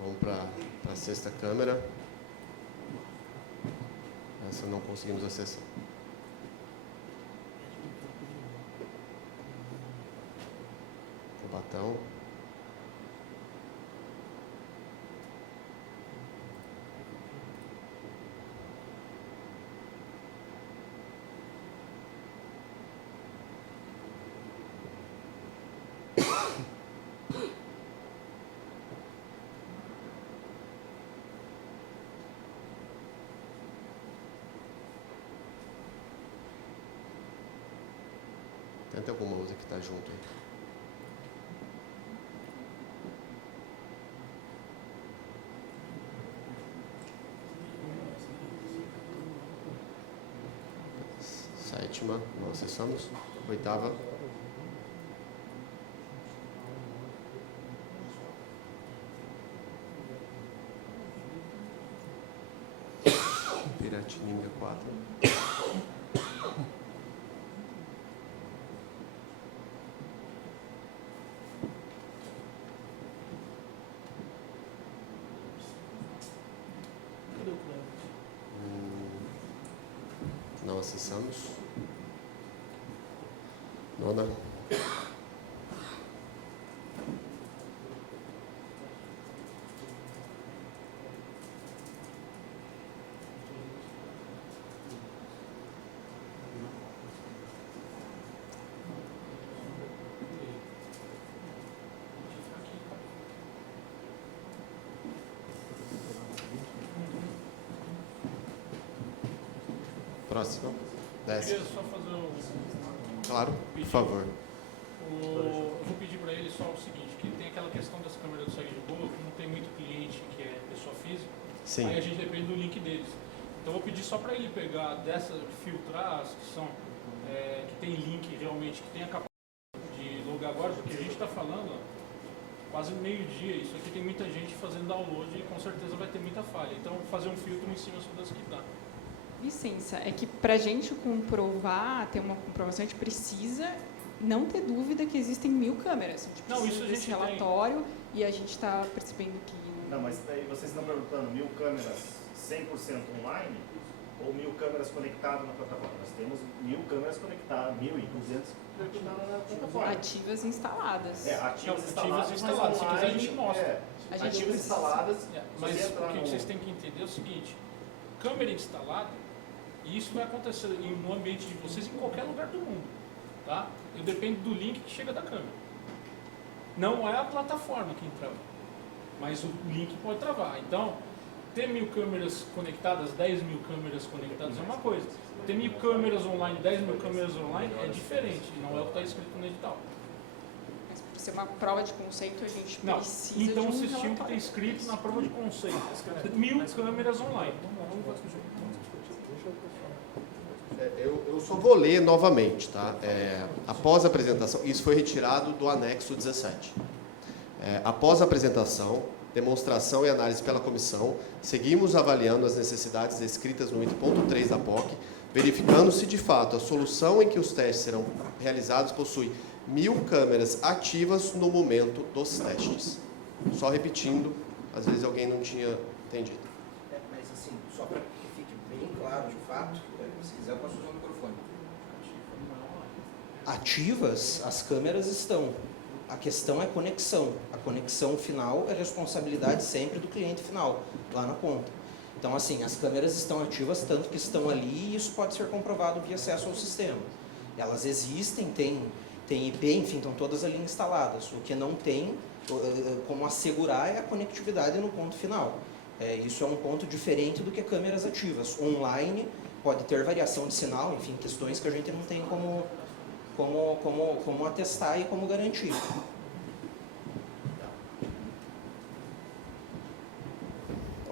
Vamos para a sexta câmera. Essa não conseguimos acessar. Cubatão. Tenta alguma outra que está junto aí. Sétima, não acessamos. Oitava. Piratininga 4. Não acessamos. Nona. Próximo. Eu Desce. queria só fazer Claro, por favor. eu vou pedir para ele só o seguinte, que tem aquela questão das câmeras do segue de boa, que não tem muito cliente que é pessoa física, Sim. aí a gente depende do link deles. Então eu vou pedir só para ele pegar filtrar as que são, que tem link realmente, que tem a capacidade de logar agora, porque a gente está falando quase meio-dia, isso aqui tem muita gente fazendo download e com certeza vai ter muita falha. Então fazer um filtro em cima só das que dá. Licença, é que para a gente comprovar, ter uma comprovação, a gente precisa não ter dúvida que existem 1000 câmeras. A gente Não, precisa isso a desse gente tem. relatório e a gente está percebendo que... Não, mas daí vocês estão perguntando 1000 câmeras 100% online ou 1000 câmeras conectadas na plataforma? Nós temos 1000 câmeras conectadas, 1200 conectadas na plataforma. Ativas instaladas. Ativas Não, instaladas, ativas instaladas. Se mas quiser, a gente online, mostra. A gente ativas precisa- instaladas, Mas se você o entrar que no- vocês têm que entender é o seguinte, câmera instalada, e isso vai acontecer no ambiente de vocês em qualquer lugar do mundo, tá? Eu dependo do link que chega da câmera. Não é a plataforma que trava, mas o link pode travar. Então, ter 1000 câmeras conectadas, 10.000 câmeras conectadas é uma coisa. Ter 1000 câmeras online, 10.000 câmeras online é diferente, não é o que está escrito no edital. Mas por ser uma prova de conceito, a gente Não, precisa então de um vocês tinham que ter relatório. escrito na prova de conceito, 1000 câmeras online. Eu só vou ler novamente, tá? Após a apresentação, isso foi retirado do anexo 17. Após a apresentação, demonstração e análise pela comissão, seguimos avaliando as necessidades descritas no item ponto 3 da POC, verificando se de fato a solução em que os testes serão realizados possui 1000 câmeras ativas no momento dos testes. Só repetindo, às vezes alguém não tinha entendido. Mas assim, só para que fique bem claro de fato, se quiser eu posso usar o microfone. Ativas, as câmeras estão. A questão é conexão. A conexão final é responsabilidade sempre do cliente final, lá na ponta. Então, assim, as câmeras estão ativas, tanto que estão ali, e isso pode ser comprovado via acesso ao sistema. Elas existem, tem IP, enfim, estão todas ali instaladas. O que não tem como assegurar é a conectividade no ponto final. Isso é um ponto diferente do que câmeras ativas. Online pode ter variação de sinal, enfim, questões que a gente não tem como atestar e como garantir.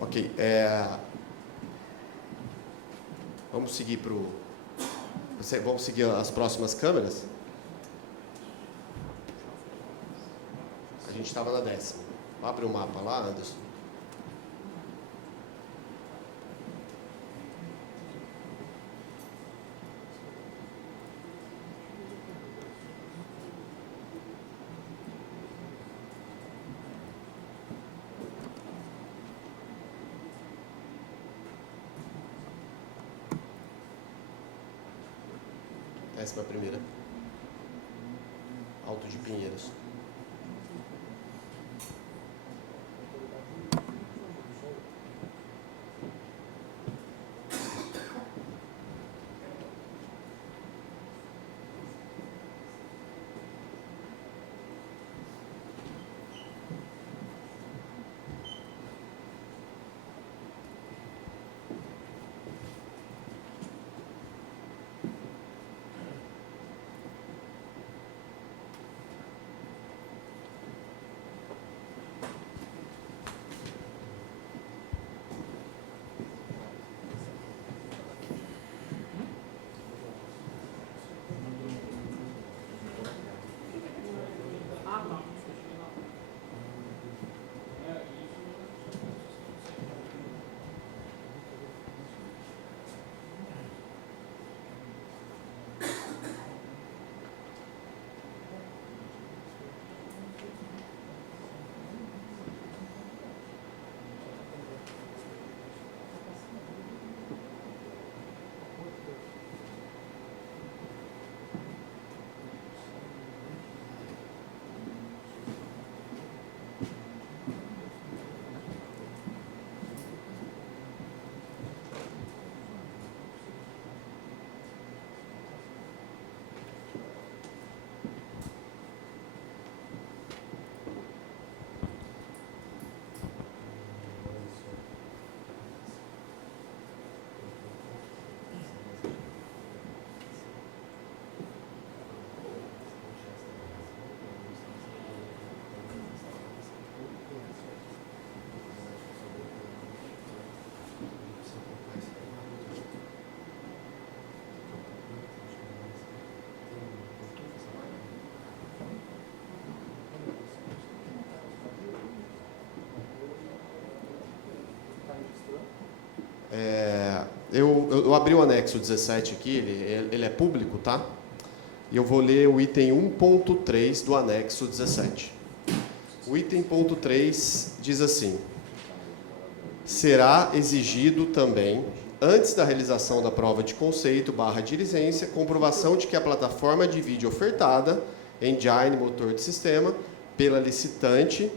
Ok. Vamos seguir vamos seguir as próximas câmeras? A gente estava na 10ª. Abre o mapa lá, Anderson. Décima primeira. Alto de Pinheiros. Eu abri o anexo 17 aqui, ele é público, tá? E eu vou ler o item 1.3 do anexo 17. O item ponto 3 diz assim: será exigido também, antes da realização da prova de conceito / diligência, comprovação de que a plataforma de vídeo ofertada, engine, motor de sistema, pela licitante,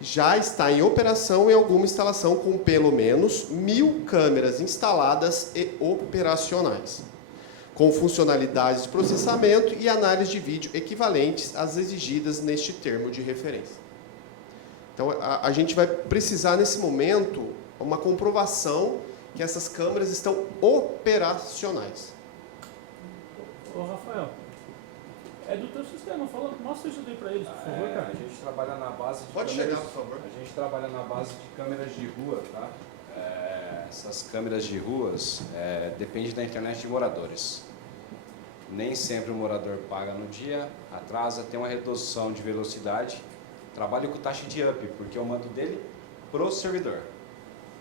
já está em operação em alguma instalação com pelo menos 1000 câmeras instaladas e operacionais, com funcionalidades de processamento e análise de vídeo equivalentes às exigidas neste termo de referência. Então, a gente vai precisar, nesse momento, uma comprovação que essas câmeras estão operacionais. Ô, Rafael, é do teu sistema, mostra isso daí pra eles, por favor, cara. A gente trabalha na base de Pode câmeras, chegar, por favor. A gente trabalha na base de câmeras de rua, tá? Essas câmeras de ruas depende da internet de moradores. Nem sempre o morador paga no dia, atrasa, tem uma redução de velocidade. Trabalho com taxa de up, porque eu mando dele pro servidor.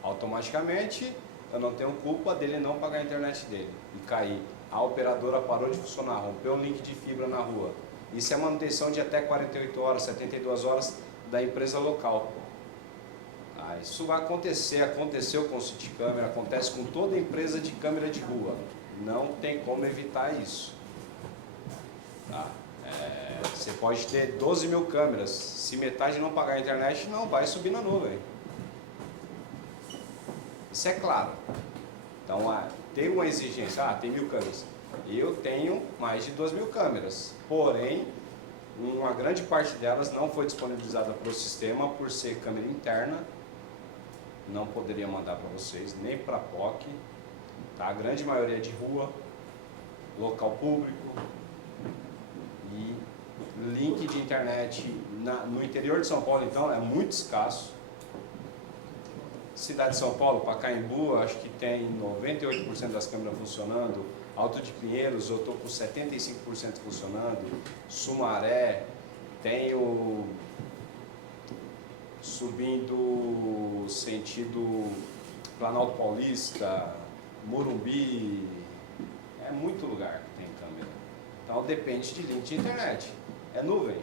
Automaticamente, eu não tenho culpa dele não pagar a internet dele e cair. A operadora parou de funcionar, rompeu um link de fibra na rua. Isso é manutenção de até 48 horas, 72 horas da empresa local. Isso vai acontecer, aconteceu com o CityCâmera, acontece com toda empresa de câmera de rua. Não tem como evitar isso. Tá? Você pode ter 12 mil câmeras, se metade não pagar a internet, não vai subir na nuvem. Isso é claro. Então, tem uma exigência, tem 1000 câmeras. Eu tenho mais de 2.000 câmeras, porém, uma grande parte delas não foi disponibilizada para o sistema por ser câmera interna, não poderia mandar para vocês, nem para a POC, tá? A grande maioria é de rua, local público e link de internet no interior de São Paulo, então, é muito escasso. Cidade de São Paulo, Pacaembu, acho que tem 98% das câmeras funcionando. Alto de Pinheiros, eu estou com 75% funcionando. Sumaré, tenho subindo sentido Planalto Paulista, Morumbi. É muito lugar que tem câmera. Então depende de link de internet. É nuvem.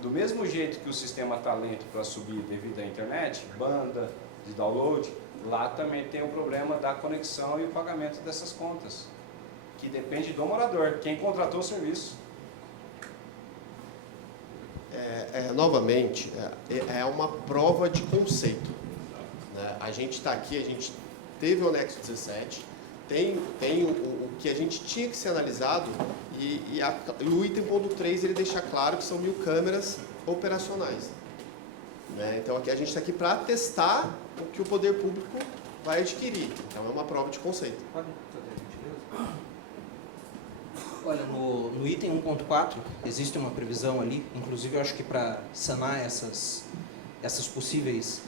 Do mesmo jeito que o sistema está lento para subir devido à internet, banda, de download, lá também tem o problema da conexão e o pagamento dessas contas, que depende do morador, quem contratou o serviço. Novamente, é uma prova de conceito, né? A gente está aqui, a gente teve o anexo 17, tem o que a gente tinha que ser analisado e o item ponto 3 ele deixa claro que são 1000 câmeras operacionais, né? Então aqui a gente está aqui para testar o que o poder público vai adquirir. Então é uma prova de conceito. Pode fazer a gentileza? Olha, no item 1.4 existe uma previsão ali, inclusive eu acho que para sanar essas possíveis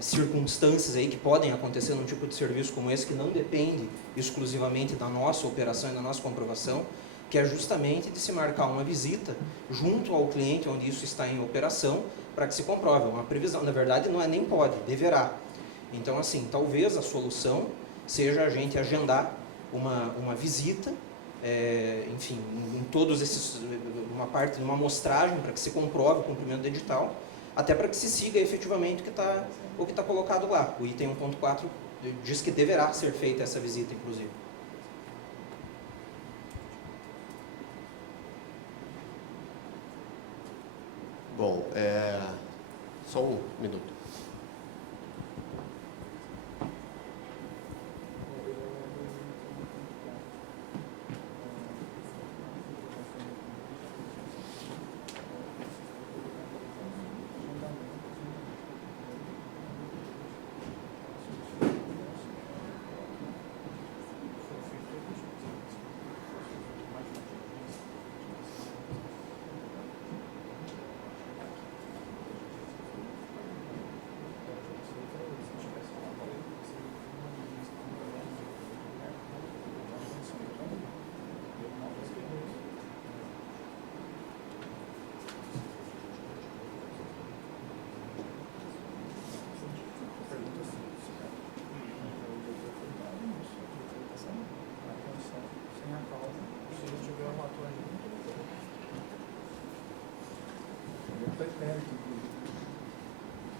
circunstâncias aí que podem acontecer num tipo de serviço como esse, que não depende exclusivamente da nossa operação e da nossa comprovação, que é justamente de se marcar uma visita junto ao cliente onde isso está em operação, para que se comprove. Uma previsão, na verdade não é nem pode, deverá. Então assim, talvez a solução seja a gente agendar uma visita, enfim, em todos esses, uma parte, uma amostragem para que se comprove o cumprimento do edital, até para que se siga efetivamente o que está colocado lá. O item 1.4 diz que deverá ser feita essa visita, inclusive. Bom, só um minuto.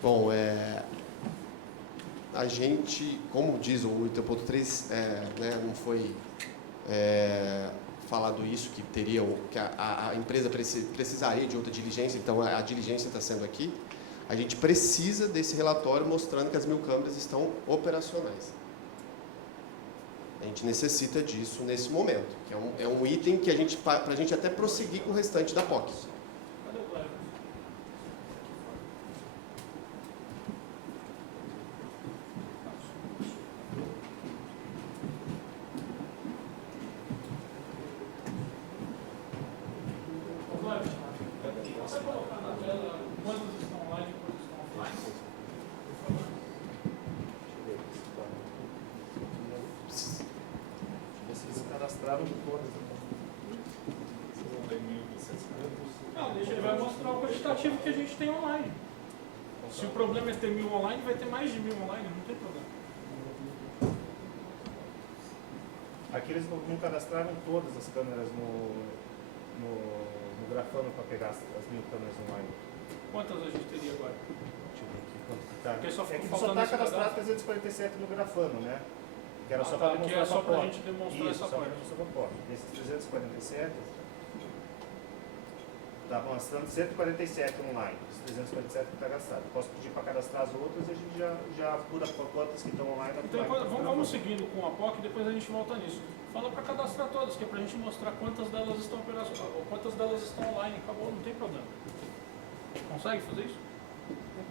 Bom, a gente, como diz o item 1.3, né, não foi falado isso, que a empresa precisaria de outra diligência, então a diligência está sendo aqui. A gente precisa desse relatório mostrando que as 1000 câmeras estão operacionais. A gente necessita disso nesse momento, que é um item que para a gente até prosseguir com o restante da POC. Cadê o Cleber? Ô, Cleber, você colocar na tela quantos estão online e quantos estão offline? Por favor. Vocês cadastraram todas. Não, ele vai mostrar o quantitativo que a gente tem online. Se o problema é ter 1000 online, vai ter mais de 1000 online, não tem problema. Aqui eles não cadastraram todas as câmeras no grafano para pegar as 1000 câmeras online. Quantas a gente teria agora? Deixa eu ver aqui quanto que tá. Porque só É que ficou só faltando está esse cadastrado cadastro. 347 no grafano, né? Que era só tá, para que demonstrar é só pra pra POC. gente demonstrar Isso, essa só pra parte. demonstrar pra POC. Desses 347, está mostrando 147 online. Os 347 que está gastado. Posso pedir para cadastrar as outras e a gente já apura quantas que estão online. Então, vamos seguindo com a POC e depois a gente volta nisso. Fala para cadastrar todas, que é para a gente mostrar quantas delas estão operacionais, ou quantas delas estão online. Acabou, não tem problema. Consegue fazer isso?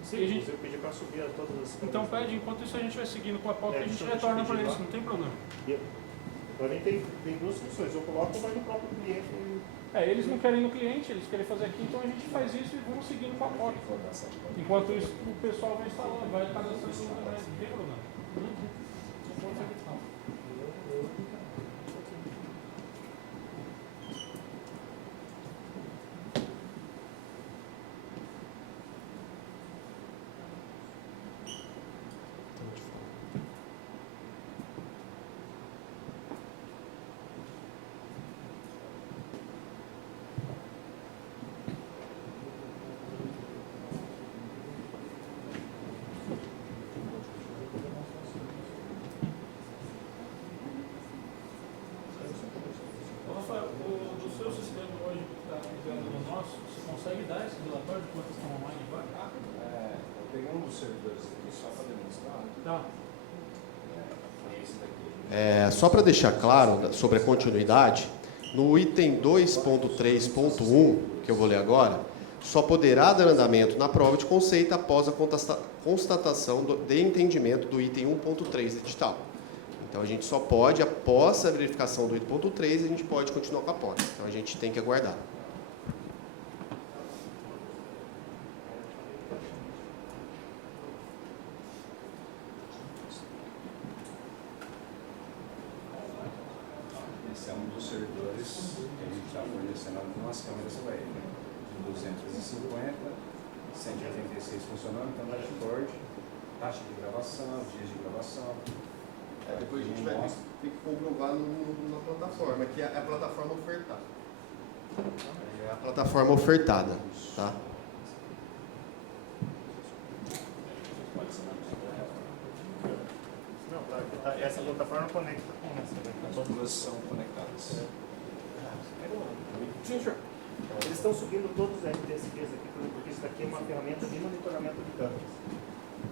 Sim, E a gente- eu pedi para subir todas as Então câmeras. pede, enquanto isso a gente vai seguindo com a POC e a gente deixa eu retorna pedir para lá. isso, não tem problema. Para mim tem duas soluções. Eu coloco ou vai no próprio cliente. Eles não querem ir no cliente, eles querem fazer aqui, então a gente faz isso e vamos seguindo com a POC. Enquanto isso, o pessoal vai instalando, vai cadastrando tudo, não tem problema. Não pode ser questão. Ô, Rafael, do seu sistema hoje que está ligando no nosso, você consegue dar esse relatório de quantas estão online agora? Eu peguei um dos servidores aqui só para demonstrar. Tá. É esse daqui. Só para deixar claro sobre a continuidade, no item 2.3.1, que eu vou ler agora, só poderá dar andamento na prova de conceito após a constatação de entendimento do item 1.3 edital. Então, a gente só pode, após a verificação do item 1.3, a gente pode continuar com a POC. Então, a gente tem que aguardar. Esse é um dos servidores que a gente está fornecendo algumas câmeras para ele. De 250, 186 funcionando, então dashboard, taxa de gravação, dias de gravação. Depois a gente vai ter que comprovar na plataforma, que é a plataforma ofertada. É a plataforma ofertada, tá? Não, essa plataforma conecta com essa. As duas são conectadas. Eles estão subindo todos os RTSPs aqui, porque isso daqui é uma ferramenta de monitoramento de câmeras.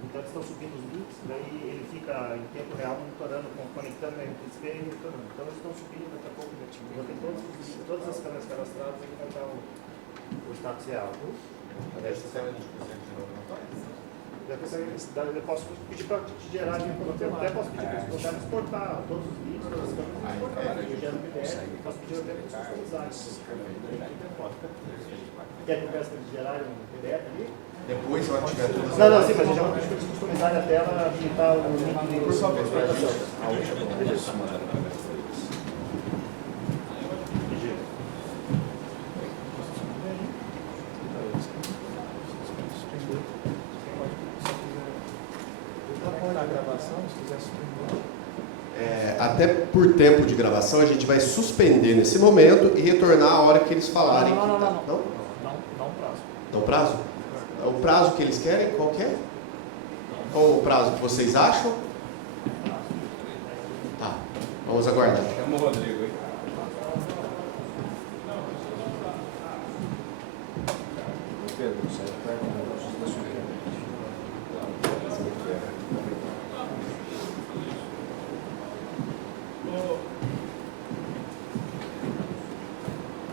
Então eles estão subindo os links, daí ele fica em tempo real monitorando, conectando na RTSP e monitorando. Então eles estão subindo daqui a pouco. Já tem todas as câmeras cadastradas, ele vai dar o status real. Eu posso pedir para te gerar de informação, até posso pedir para eles botarem, exportar todos os links, todas as câmeras e exportar. Eu gero PDF, posso pedir até para eles customizarem. Quer que eu peça para eles gerarem um PDF ali? Depois, se eu tiver tudo... Não, sim, mas eu já vou pedir para eles customizarem a tela, habilitar o link de Por favor, exportação. Até por tempo de gravação, a gente vai suspender nesse momento e retornar a hora que eles falarem. Não, tá? não prazo. Então, prazo? O prazo que eles querem, qual que é? Qual o prazo que vocês acham? Tá, vamos aguardar. Chama o Rodrigo, hein? Pedro, você pega um negócio da sua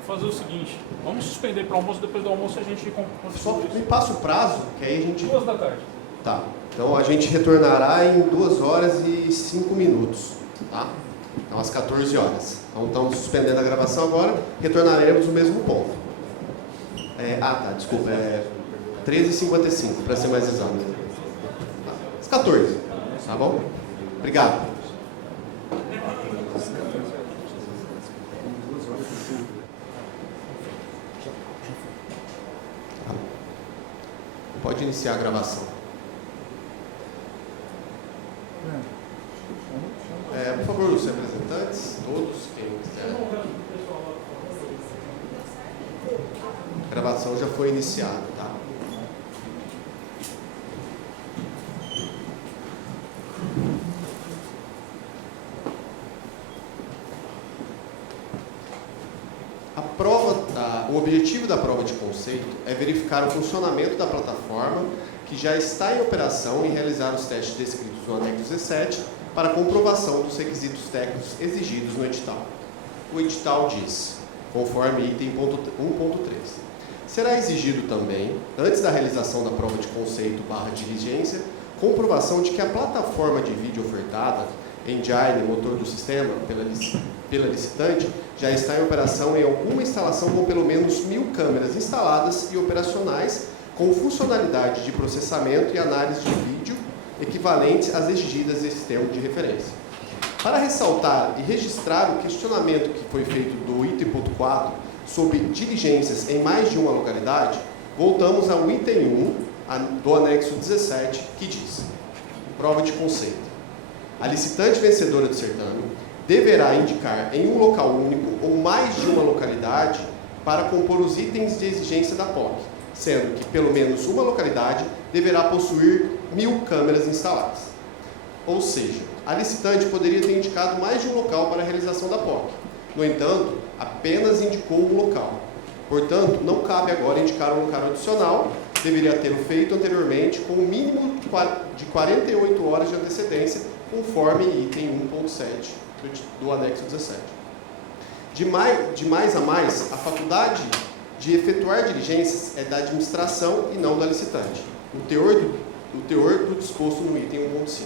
Vou fazer o seguinte, vamos suspender para o almoço, depois do almoço a gente Só continua me isso. passa o prazo, que aí a gente... 2 da tarde. Tá, então a gente retornará em 2 horas e 5 minutos, tá? Então, às 14 horas. Então, estamos suspendendo a gravação agora, retornaremos no mesmo ponto. Desculpa, 13h55, para ser mais exato. Tá. Às 14, tá bom? Obrigado. Pode iniciar a gravação. Por favor, os representantes, todos, quem quiser. A gravação já foi iniciada, tá? O objetivo da prova de conceito é verificar o funcionamento da plataforma que já está em operação e realizar os testes descritos no anexo 17 para comprovação dos requisitos técnicos exigidos no edital. O edital diz, conforme item 1.3, será exigido também, antes da realização da prova de conceito / diligência, comprovação de que a plataforma de vídeo ofertada, engine, motor do sistema, pela licitante, já está em operação em alguma instalação com pelo menos 1.000 câmeras instaladas e operacionais com funcionalidade de processamento e análise de vídeo equivalentes às exigidas nesse termo de referência. Para ressaltar e registrar o questionamento que foi feito do item 4 sobre diligências em mais de uma localidade, voltamos ao item 1 do anexo 17, que diz: prova de conceito. A licitante vencedora do certame deverá indicar em um local único ou mais de uma localidade para compor os itens de exigência da POC, sendo que pelo menos uma localidade deverá possuir 1.000 câmeras instaladas. Ou seja, a licitante poderia ter indicado mais de um local para a realização da POC. No entanto, apenas indicou um local. Portanto, não cabe agora indicar um local adicional, deveria ter feito anteriormente com um mínimo de 48 horas de antecedência, conforme item 1.7 do anexo 17. De mais a mais, a faculdade de efetuar diligências é da administração e não da licitante, o teor do disposto no item 1.5.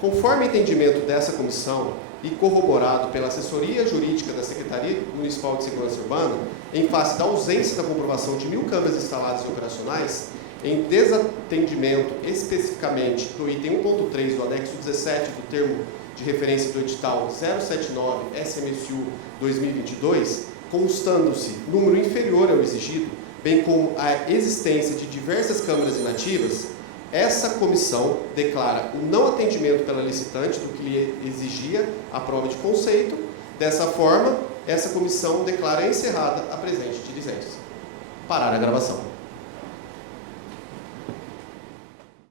Conforme entendimento dessa comissão e corroborado pela assessoria jurídica da Secretaria Municipal de Segurança Urbana, em face da ausência da comprovação de 1.000 câmeras instaladas e operacionais, em desatendimento especificamente do item 1.3 do anexo 17 do termo de referência do edital 079 SMSU 2022, constando-se número inferior ao exigido, bem como a existência de diversas câmeras inativas, essa comissão declara o não atendimento pela licitante do que lhe exigia a prova de conceito. Dessa forma, essa comissão declara encerrada a presente diligência. Parar a gravação.